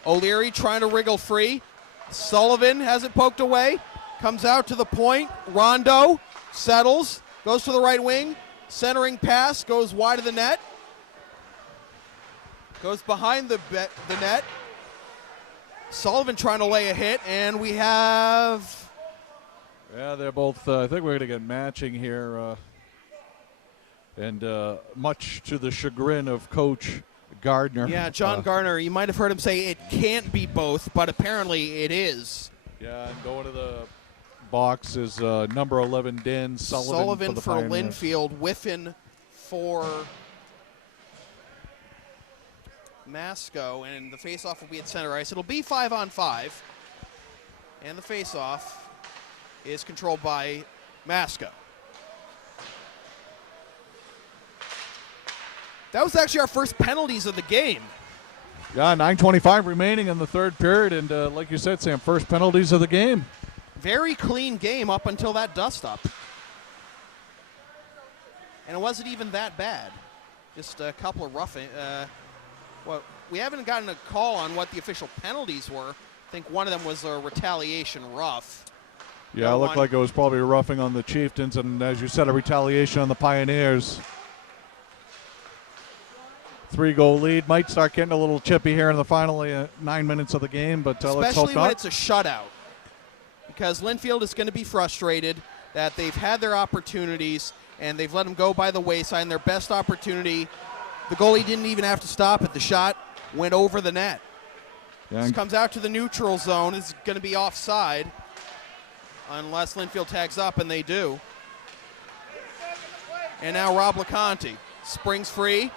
O'Leary trying to wriggle free. Sullivan has it poked away. Comes out to the point. Rondo settles. Goes to the right wing. Centering pass. Goes wide of the net. Goes behind the net. Sullivan trying to lay a hit. And we have... Yeah, they're both, I think we're going to get matching here. And much to the chagrin of Coach Gardner. Yeah, John Gardner, you might have heard him say it can't be both, but apparently it is. Yeah, and going to box is number 11, Dan Sullivan for the Pioneers. Lynnfield, Whiffen for Masco, and the faceoff will be at center ice. It'll be 5-on-5, and the faceoff is controlled by Masco. That was actually our first penalties of the game. Yeah, 9:25 remaining in the third period, and like you said, Sam, first penalties of the game. Very clean game up until that dust-up. And it wasn't even that bad. Just a couple of roughing. Well, we haven't gotten a call on what the official penalties were. I think one of them was a retaliation rough. Yeah, it looked like it was probably a roughing on the Chieftains, and as you said, a retaliation on the Pioneers. 3-goal lead. Might start getting a little chippy here in the final 9 minutes of the game, but let's hope not. Especially when it's a shutout. Because Lynnfield is going to be frustrated that they've had their opportunities and they've let them go by the wayside. And their best opportunity, the goalie didn't even have to stop it. The shot went over the net. Yeah, this comes out to the neutral zone. It's going to be offside unless Lynnfield tags up, and they do. And now Rob LeConte springs free.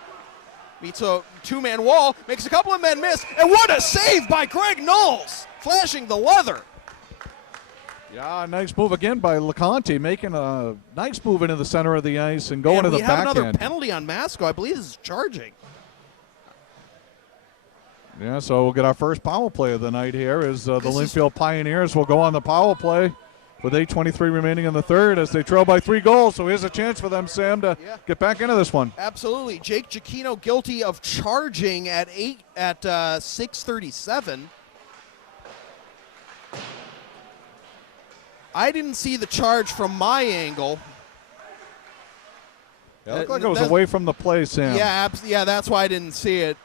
Meets a two-man wall, makes a couple of men miss, and what a save by Greg Knowles, flashing the leather. Yeah, nice move again by LeConte, making a nice move into the center of the ice and going to the backhand. We have another penalty on Masco. I believe this is charging. Yeah, so we'll get our first power play of the night here as the Lynnfield Pioneers will go on the power play with 8:23 remaining in the third as they trail by 3 goals. So here's a chance for them, Sam, to get back into this one. Absolutely. Jake Giacchino guilty of charging at 6:37. I didn't see the charge from my angle. Yeah, it looked like it was away from the play, Sam. Yeah, that's why I didn't see it,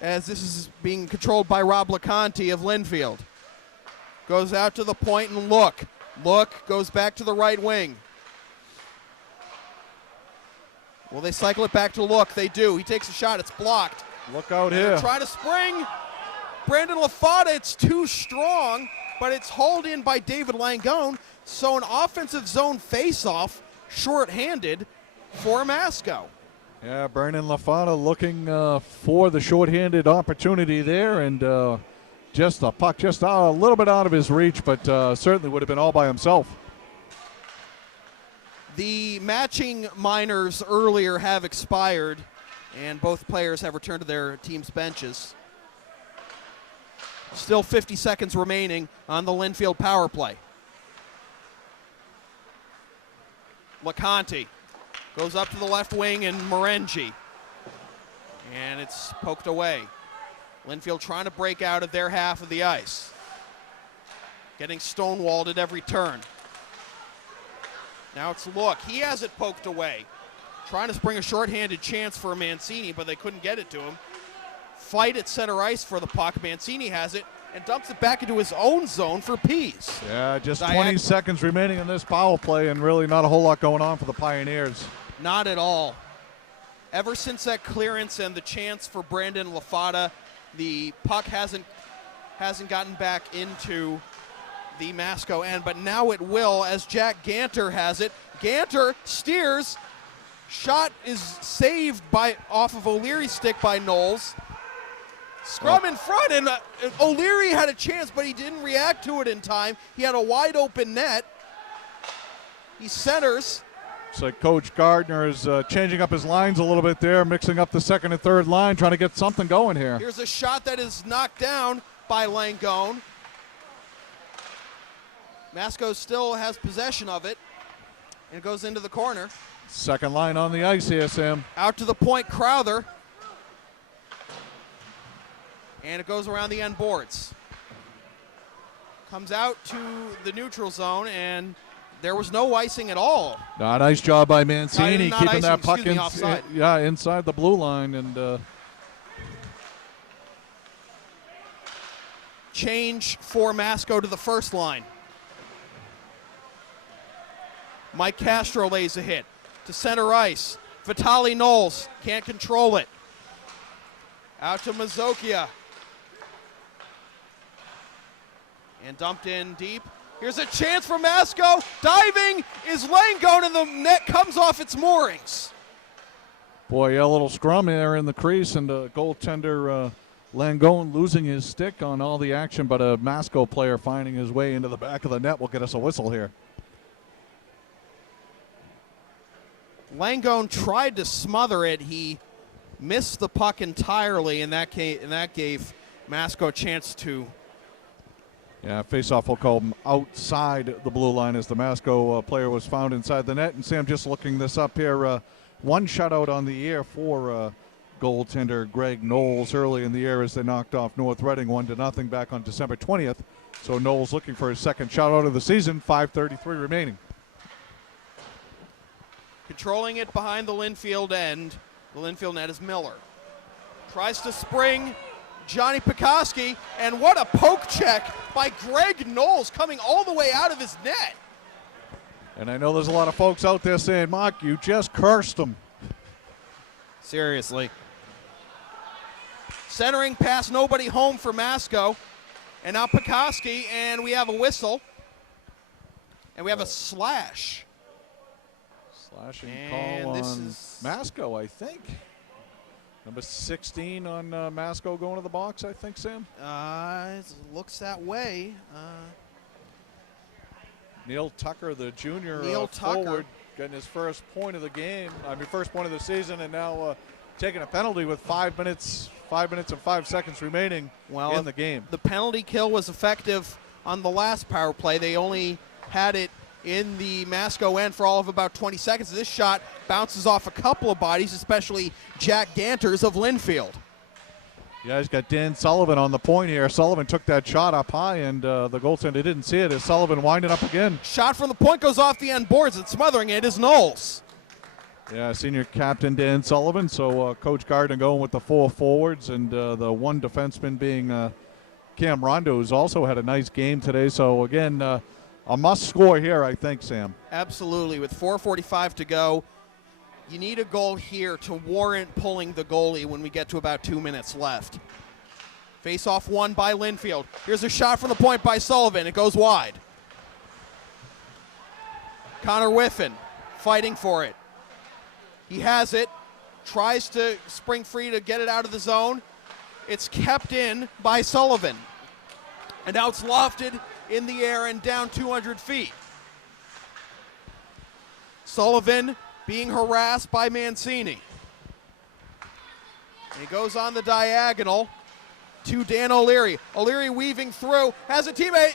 as this is being controlled by Rob LeConte of Lynnfield. Goes out to the point and look. Goes back to the right wing. Will they cycle it back to Look? They do. He takes a shot. It's blocked. Look out here. Trying to spring. Brandon LaFada, it's too strong, but it's hauled in by David Langone. So an offensive zone faceoff, shorthanded for Masco. Yeah, Brandon LaFada looking for the shorthanded opportunity there, and just the puck just a little bit out of his reach, but certainly would have been all by himself. The matching minors earlier have expired, and both players have returned to their team's benches. Still 50 seconds remaining on the Lynnfield power play. LeConte goes up to the left wing, and Morengi. And it's poked away. Lynnfield trying to break out of their half of the ice. Getting stonewalled at every turn. Now it's Look. He has it poked away. Trying to spring a shorthanded chance for Mancini, but they couldn't get it to him. Fight at center ice for the puck. Mancini has it and dumps it back into his own zone for Pease. Yeah, just 20 seconds remaining in this power play, and really not a whole lot going on for the Pioneers. Not at all. Ever since that clearance and the chance for Brandon LaFada, the puck hasn't gotten back into the Masco end, but now it will as Jack Ganter has it. Ganter steers. Shot is saved off of O'Leary's stick by Knowles. Scrum in front, and O'Leary had a chance, but he didn't react to it in time. He had a wide open net. He centers. Looks like Coach Gardner is changing up his lines a little bit there, mixing up the second and third line, trying to get something going here. Here's a shot that is knocked down by Langone. Masco still has possession of it, and it goes into the corner. Second line on the ice here, Sam. Out to the point, Crowther. And it goes around the end boards. Comes out to the neutral zone, and there was no icing at all. Nice job by Mancini keeping that puck offside. Inside the blue line. And change for Masco to the first line. Mike Castro lays a hit to center ice. Vitaly Knowles can't control it. Out to Mazokia. And dumped in deep Here's a chance for Masco. Diving is Langone, and the net comes off its moorings. Boy, a little scrum there in the crease, and goaltender Langone losing his stick on all the action, but a Masco player finding his way into the back of the net will get us a whistle here. Langone tried to smother it. He missed the puck entirely, and that gave Masco a chance to. Yeah, face-off will call him outside the blue line as the Masco player was found inside the net. And Sam, just looking this up here, one shutout on the year for goaltender Greg Knowles early in the year as they knocked off North Reading 1-0 back on December 20th. So Knowles looking for his second shutout of the season, 5:33 remaining. Controlling it behind the Lynnfield end. The Lynnfield net is Miller. Tries to spring Johnny Pekoski, and what a poke check by Greg Knowles coming all the way out of his net. And I know there's a lot of folks out there saying, Mark, you just cursed him. Seriously. Centering pass, nobody home for Masco. And now Pekoski, and we have a whistle. And we have a slash. Slashing And call this on is- Masco, I think. Number 16 on Masco going to the box, I think, Sam. It looks that way. Neil Tucker, the junior Neil Tucker. forward, getting his first point of the game. First point of the season, and now taking a penalty with 5 minutes and 5 seconds remaining in the game. The penalty kill was effective on the last power play. They only had it in the Masco end for all of about 20 seconds. This shot bounces off a couple of bodies, especially Jack Ganters of Lynnfield. Yeah, he's got Dan Sullivan on the point here. Sullivan took that shot up high, and the goaltender didn't see it as Sullivan winding up again. Shot from the point goes off the end boards, and smothering it is Knowles. Yeah, senior captain Dan Sullivan. So Coach Gardner going with the 4 forwards, and the one defenseman being Cam Rondo, who's also had a nice game today. So again, a must score here, I think, Sam. Absolutely. With 4:45 to go, you need a goal here to warrant pulling the goalie when we get to about 2 minutes left. Face-off won by Lynnfield. Here's a shot from the point by Sullivan. It goes wide. Connor Whiffen fighting for it. He has it. Tries to spring free to get it out of the zone. It's kept in by Sullivan. And now it's lofted in the air and down 200 feet. Sullivan being harassed by Mancini. He goes on the diagonal to Dan O'Leary. O'Leary weaving through, has a teammate.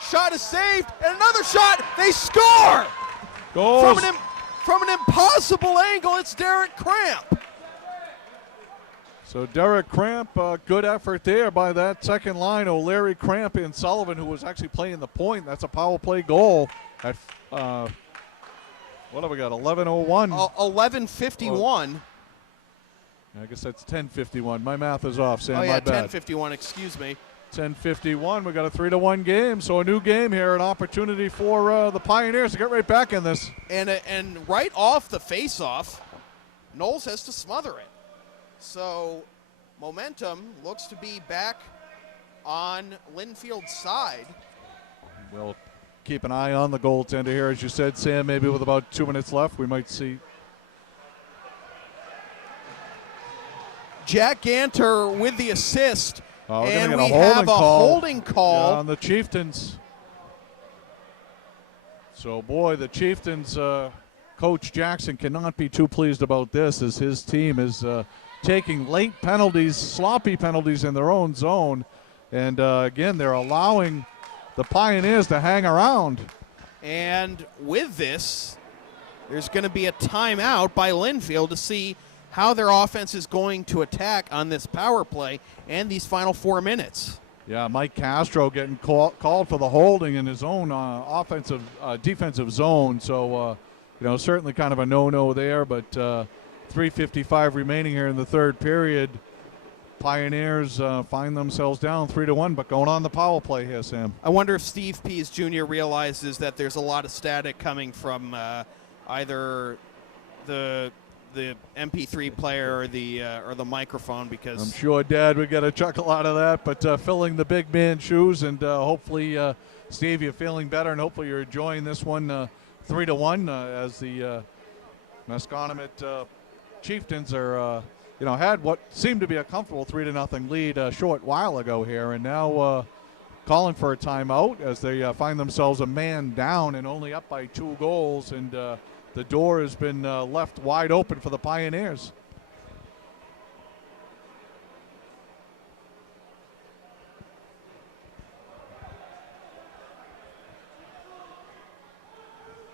Shot is saved, and another shot. They score! Goals. From an impossible angle, it's Derek Cramp. So Derek Cramp, good effort there by that second line. O'Leary, Cramp, and Sullivan, who was actually playing the point. That's a power play goal at, what have we got, 11:01? 11:51. I guess that's 10:51. My math is off, Sam. Oh, yeah, my bad. 10:51, excuse me. 10:51. We got a 3-1 game, so a new game here, an opportunity for the Pioneers to get right back in this. And right off the face-off, Knowles has to smother it. So momentum looks to be back on Lynnfield's side. We'll keep an eye on the goaltender here, as you said, Sam. Maybe with about 2 minutes left, we might see. Jack Ganter with the assist. Oh, and we have a holding call on the Chieftains. So, boy, the Chieftains, Coach Jackson cannot be too pleased about this, as his team is taking late penalties, sloppy penalties in their own zone. And, again, they're allowing the Pioneers to hang around. And with this, there's going to be a timeout by Lynnfield to see how their offense is going to attack on this power play and these final 4 minutes. Yeah, Mike Castro getting called for the holding in his own defensive zone. So, certainly kind of a no-no there. But 3:55 remaining here in the third period. Pioneers find themselves down 3-1, but going on the power play here, Sam. I wonder if Steve Pease Jr. realizes that there's a lot of static coming from either the the MP3 player or the microphone, because I'm sure Dad would get a chuckle out of that. But filling the big man shoes, and hopefully, Steve, you're feeling better, and hopefully you're enjoying this one 3-1 as the Maconomet Chieftains are, had what seemed to be a comfortable 3-0 lead a short while ago here, and now calling for a timeout as they find themselves a man down and only up by 2 goals, and the door has been left wide open for the Pioneers.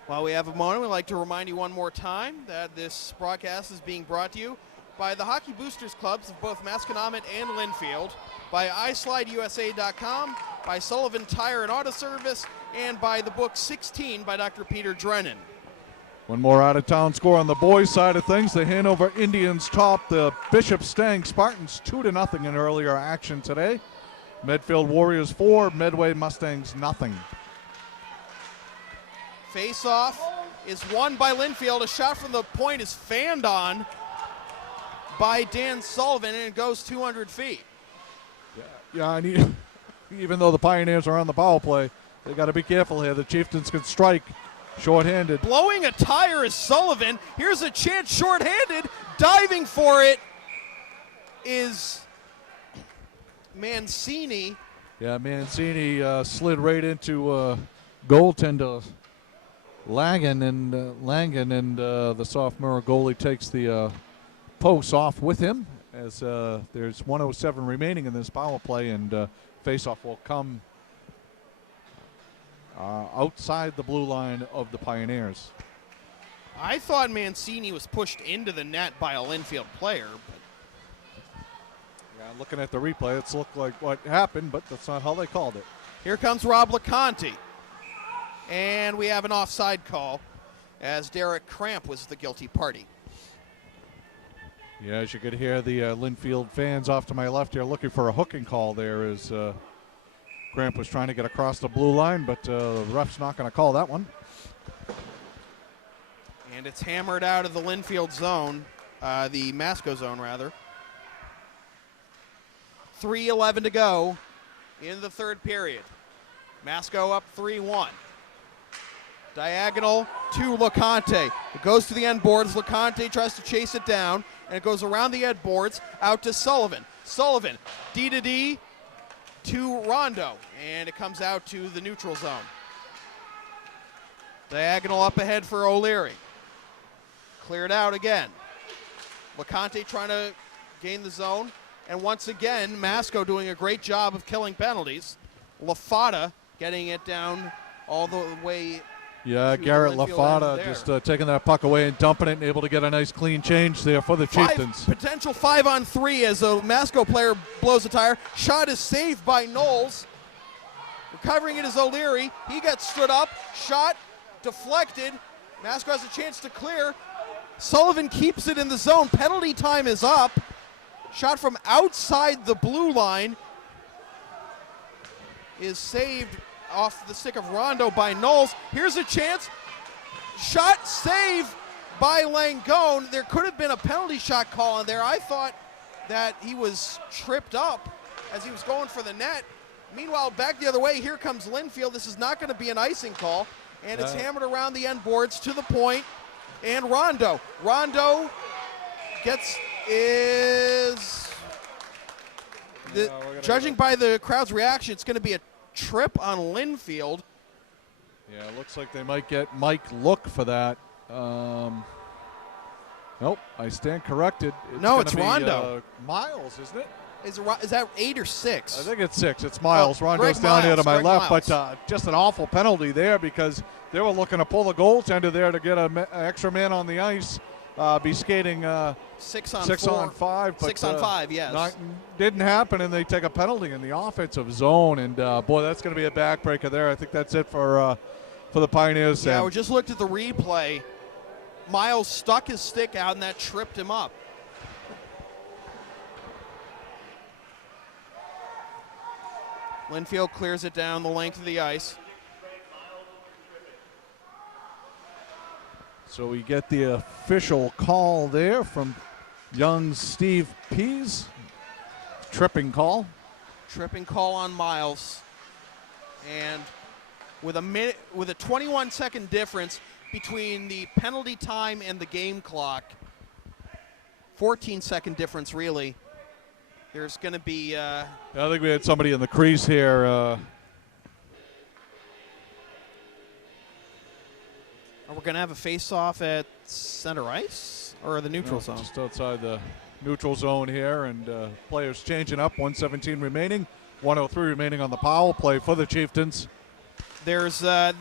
While we have a moment, we'd like to remind you one more time that this broadcast is being brought to you by the Hockey Boosters Clubs of both Maconomet and Lynnfield, by iSlideUSA.com, by Sullivan Tire and Auto Service, and by the book 16 by Dr. Peter Drennan. One more out-of-town score on the boys' side of things. The Hanover Indians top the Bishop Stang Spartans 2-0 in earlier action today. Medfield Warriors 4, Medway Mustangs nothing. Face-off is won by Lynnfield. A shot from the point is fanned on by Dan Sullivan, and it goes 200 feet. Yeah, and even though the Pioneers are on the power play, they got to be careful here. The Chieftains can strike shorthanded. Blowing a tire is Sullivan. Here's a chance shorthanded. Diving for it is Mancini. Yeah, Mancini slid right into goaltender Langen, and the sophomore goalie takes the post off with him as there's 1:07 remaining in this power play, and faceoff will come outside the blue line of the Pioneers. I thought Mancini was pushed into the net by a Lynnfield player. Yeah, looking at the replay, it's looked like what happened, but that's not how they called it. Here comes Rob LeConte. And we have an offside call as Derek Cramp was the guilty party. Yeah, as you could hear the Lynnfield fans off to my left here looking for a hooking call there as Cramp was trying to get across the blue line, but the ref's not going to call that one. And it's hammered out of the Lynnfield zone, the Masco zone rather. 3:11 to go in the third period. Masco up 3-1. Diagonal to LeConte. It goes to the end boards. LeConte tries to chase it down, and it goes around the end boards out to Sullivan. Sullivan, D to D to Rondo, and it comes out to the neutral zone. Diagonal up ahead for O'Leary. Cleared out again. LeConte trying to gain the zone, and once again, Masco doing a great job of killing penalties. LaFata getting it down all the way. Yeah, Garrett LaFata just taking that puck away and dumping it, and able to get a nice clean change there for the Chieftains. Potential 5-on-3 as a Masco player blows a tire. Shot is saved by Knowles. Recovering it is O'Leary. He gets stood up. Shot deflected. Masco has a chance to clear. Sullivan keeps it in the zone. Penalty time is up. Shot from outside the blue line is saved off the stick of Rondo by Knowles. Here's a chance. Shot save by Langone. There could have been a penalty shot call in there. I thought that he was tripped up as he was going for the net. Meanwhile, back the other way, here comes Lynnfield. This is not going to be an icing call, and it's hammered around the end boards to the point. And Rondo judging by the crowd's reaction, it's going to be a trip on Lynnfield. Yeah, it looks like they might get Mike Look for that. Nope, I stand corrected. It's Rondo. Miles, isn't it? Is that 8 or 6? I think it's 6. It's Miles. Rondo's Greg down here to my Greg left, Miles. but just an awful penalty there because they were looking to pull the goaltender there to get an extra man on the ice. Be skating 6 on 5. But, 6 on 5, yes. Didn't happen, and they take a penalty in the offensive zone. And, boy, that's going to be a backbreaker there. I think that's it for the Pioneers. Yeah, we just looked at the replay. Miles stuck his stick out, and that tripped him up. Lynnfield clears it down the length of the ice. So we get the official call there from young Steve Pease. Tripping call. Tripping call on Miles. And with a 21-second difference between the penalty time and the game clock, 14-second difference really, there's going to be... I think we had somebody in the crease here. We're going to have a face-off at center ice or the neutral zone? Just outside the neutral zone here, and players changing up. 1:17 remaining, 1:03 remaining on the power play for the Chieftains. There's the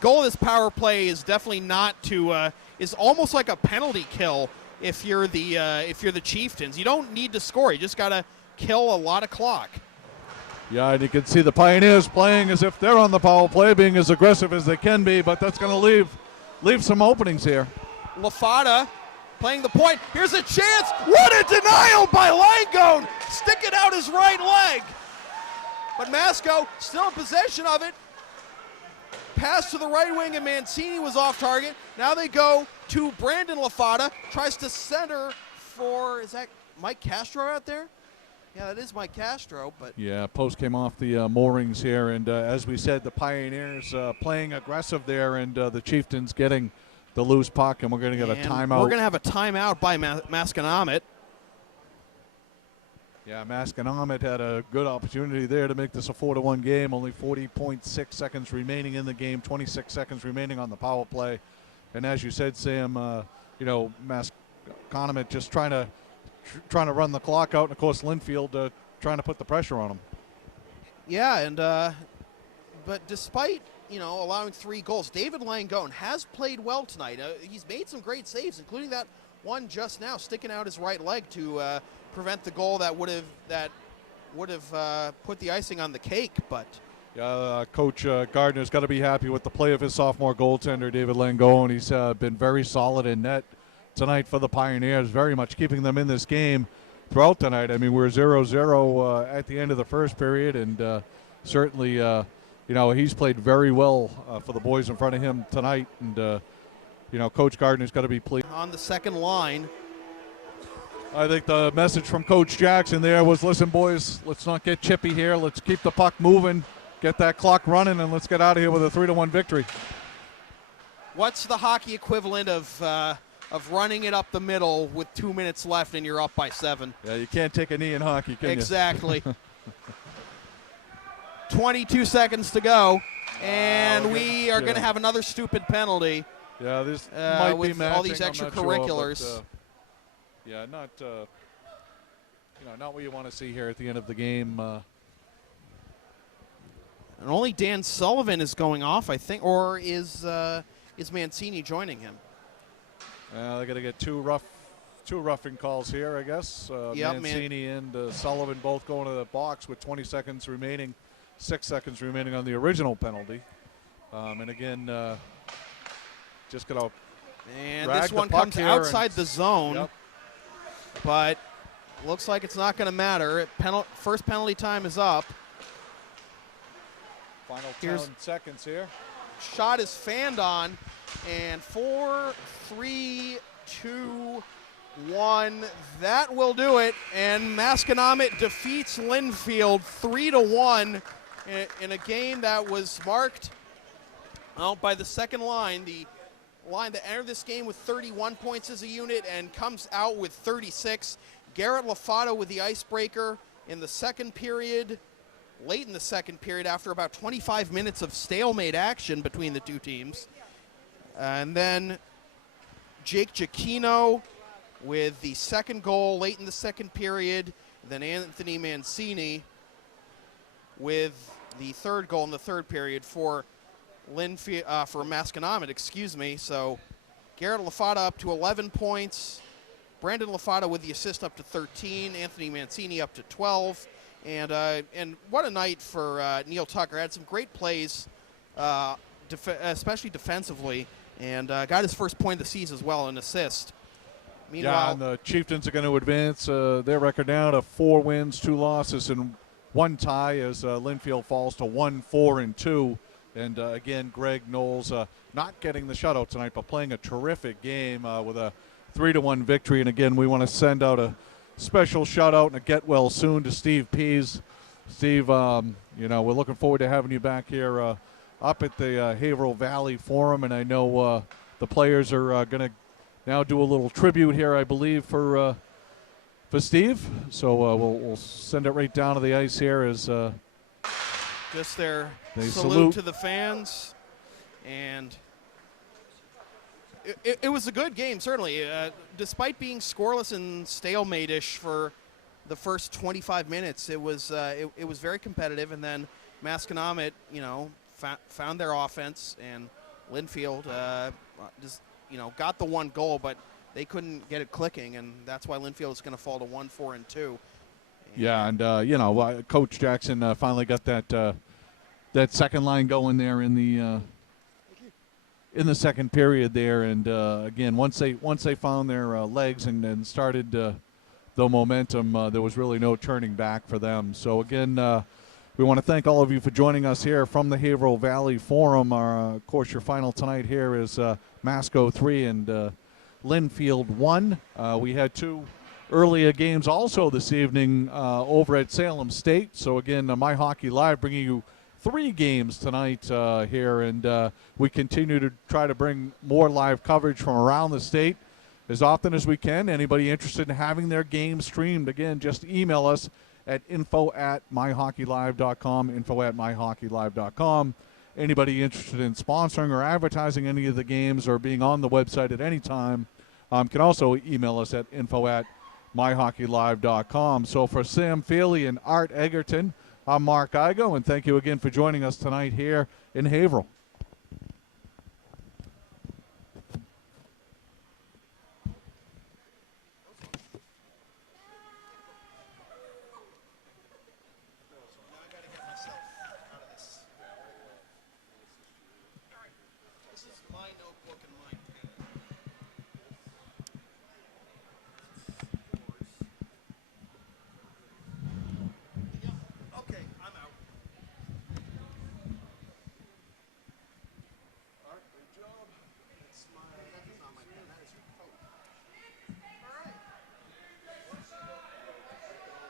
goal of this power play is definitely not to is almost like a penalty kill if you're the Chieftains. You don't need to score. You just got to kill a lot of clock. Yeah, and you can see the Pioneers playing as if they're on the power play, being as aggressive as they can be, but that's going to leave some openings here. Lafada playing the point. Here's a chance. What a denial by Langone, sticking out his right leg. But Masco still in possession of it. Pass to the right wing, and Mancini was off target. Now they go to Brandon Lafada. Tries to center for, is that Mike Castro out there? Yeah, that is Mike Castro. But yeah, post came off the moorings here, and as we said, the Pioneers playing aggressive there, and the Chieftains getting the loose puck, and we're going to get a timeout. We're going to have a timeout by Maconomet. Yeah, Maconomet had a good opportunity there to make this a 4-1 game. Only 40.6 seconds remaining in the game, 26 seconds remaining on the power play. And as you said, Sam, Maconomet just trying to run the clock out, and of course Lynnfield trying to put the pressure on them. Yeah, and but despite allowing 3 goals, David Langone has played well tonight. He's made some great saves, including that one just now, sticking out his right leg to prevent the goal that would have put the icing on the cake. But Coach Gardner's got to be happy with the play of his sophomore goaltender, David Langone. He's been very solid in net tonight for the Pioneers, very much keeping them in this game throughout tonight. I mean, we're 0-0 at the end of the first period, and certainly, he's played very well for the boys in front of him tonight. And, Coach Gardner's got to be pleased. On the second line, I think the message from Coach Jackson there was, listen, boys, let's not get chippy here. Let's keep the puck moving, get that clock running, and let's get out of here with a 3-1 victory. What's the hockey equivalent of running it up the middle with 2 minutes left and you're up by 7? Yeah, you can't take a knee in hockey, can you? Exactly. 22 seconds to go, and we are going to have another stupid penalty. Yeah, this might be matching. All these extracurriculars. Sure, but, not what you want to see here at the end of the game. And only Dan Sullivan is going off, I think, or is Mancini joining him? They're going to get two roughing calls here, I guess. Mancini and Sullivan both going to the box with 20 seconds remaining, 6 seconds remaining on the original penalty. And again, just going to and this one comes outside the zone. Yep. But looks like it's not going to matter. First penalty time is up. Final 10 seconds here. Shot is fanned on, and 4, 3, 2, 1. That will do it. And Maconomet defeats Lynnfield 3-1 in a game that was marked out by the second line. The line that entered this game with 31 points as a unit and comes out with 36. Garrett Lafada with the icebreaker in the second period, late in the second period, after about 25 minutes of stalemate action between the two teams. And then Jake Giacchino with the second goal late in the second period. Then Anthony Mancini with the third goal in the third period for for Maconomet, excuse me. So Garrett Lafada up to 11 points. Brandon Lafada with the assist up to 13. Anthony Mancini up to 12. And what a night for Neil Tucker. Had some great plays, especially defensively, and got his first point of the season as well, an assist. Meanwhile, and the Chieftains are going to advance their record now to 4 wins, 2 losses, and 1 tie as Lynnfield falls to 1-4-2. And again, Greg Knowles not getting the shutout tonight, but playing a terrific game with a 3-1 victory. And again, we want to send out a special shout out and a get well soon to Steve Pease. Steve, you know, we're looking forward to having you back here up at the Haverhill Valley Forum, and I know the players are going to now do a little tribute here, I believe, for Steve. So we'll send it right down to the ice here as just their they salute to the fans, and it was a good game, certainly. Despite being scoreless and stalemate-ish for the first 25 minutes, it was very competitive, and then Maconomet, you know, found their offense, and Lynnfield just, you know, got the one goal, but they couldn't get it clicking, and that's why Lynnfield is going to fall to 1-4-2. Yeah, and you know, Coach Jackson finally got that second line going there in the second period there, and again, once they found their legs and started the momentum, there was really no turning back for them. So again, we want to thank all of you for joining us here from the Haverhill Valley Forum. Of course, your final tonight here is Masco 3 and Lynnfield 1. We had two earlier games also this evening over at Salem State. So again, MyHockeyLive bringing you 3 games tonight here, and we continue to try to bring more live coverage from around the state as often as we can. Anybody interested in having their game streamed, again, just email us at info@myhockeylive.com, info@myhockeylive.com. Anybody interested in sponsoring or advertising any of the games or being on the website at any time can also email us at info@myhockeylive.com. So for Sam Feely and Art Egerton, I'm Mark Igo, and thank you again for joining us tonight here in Haverhill.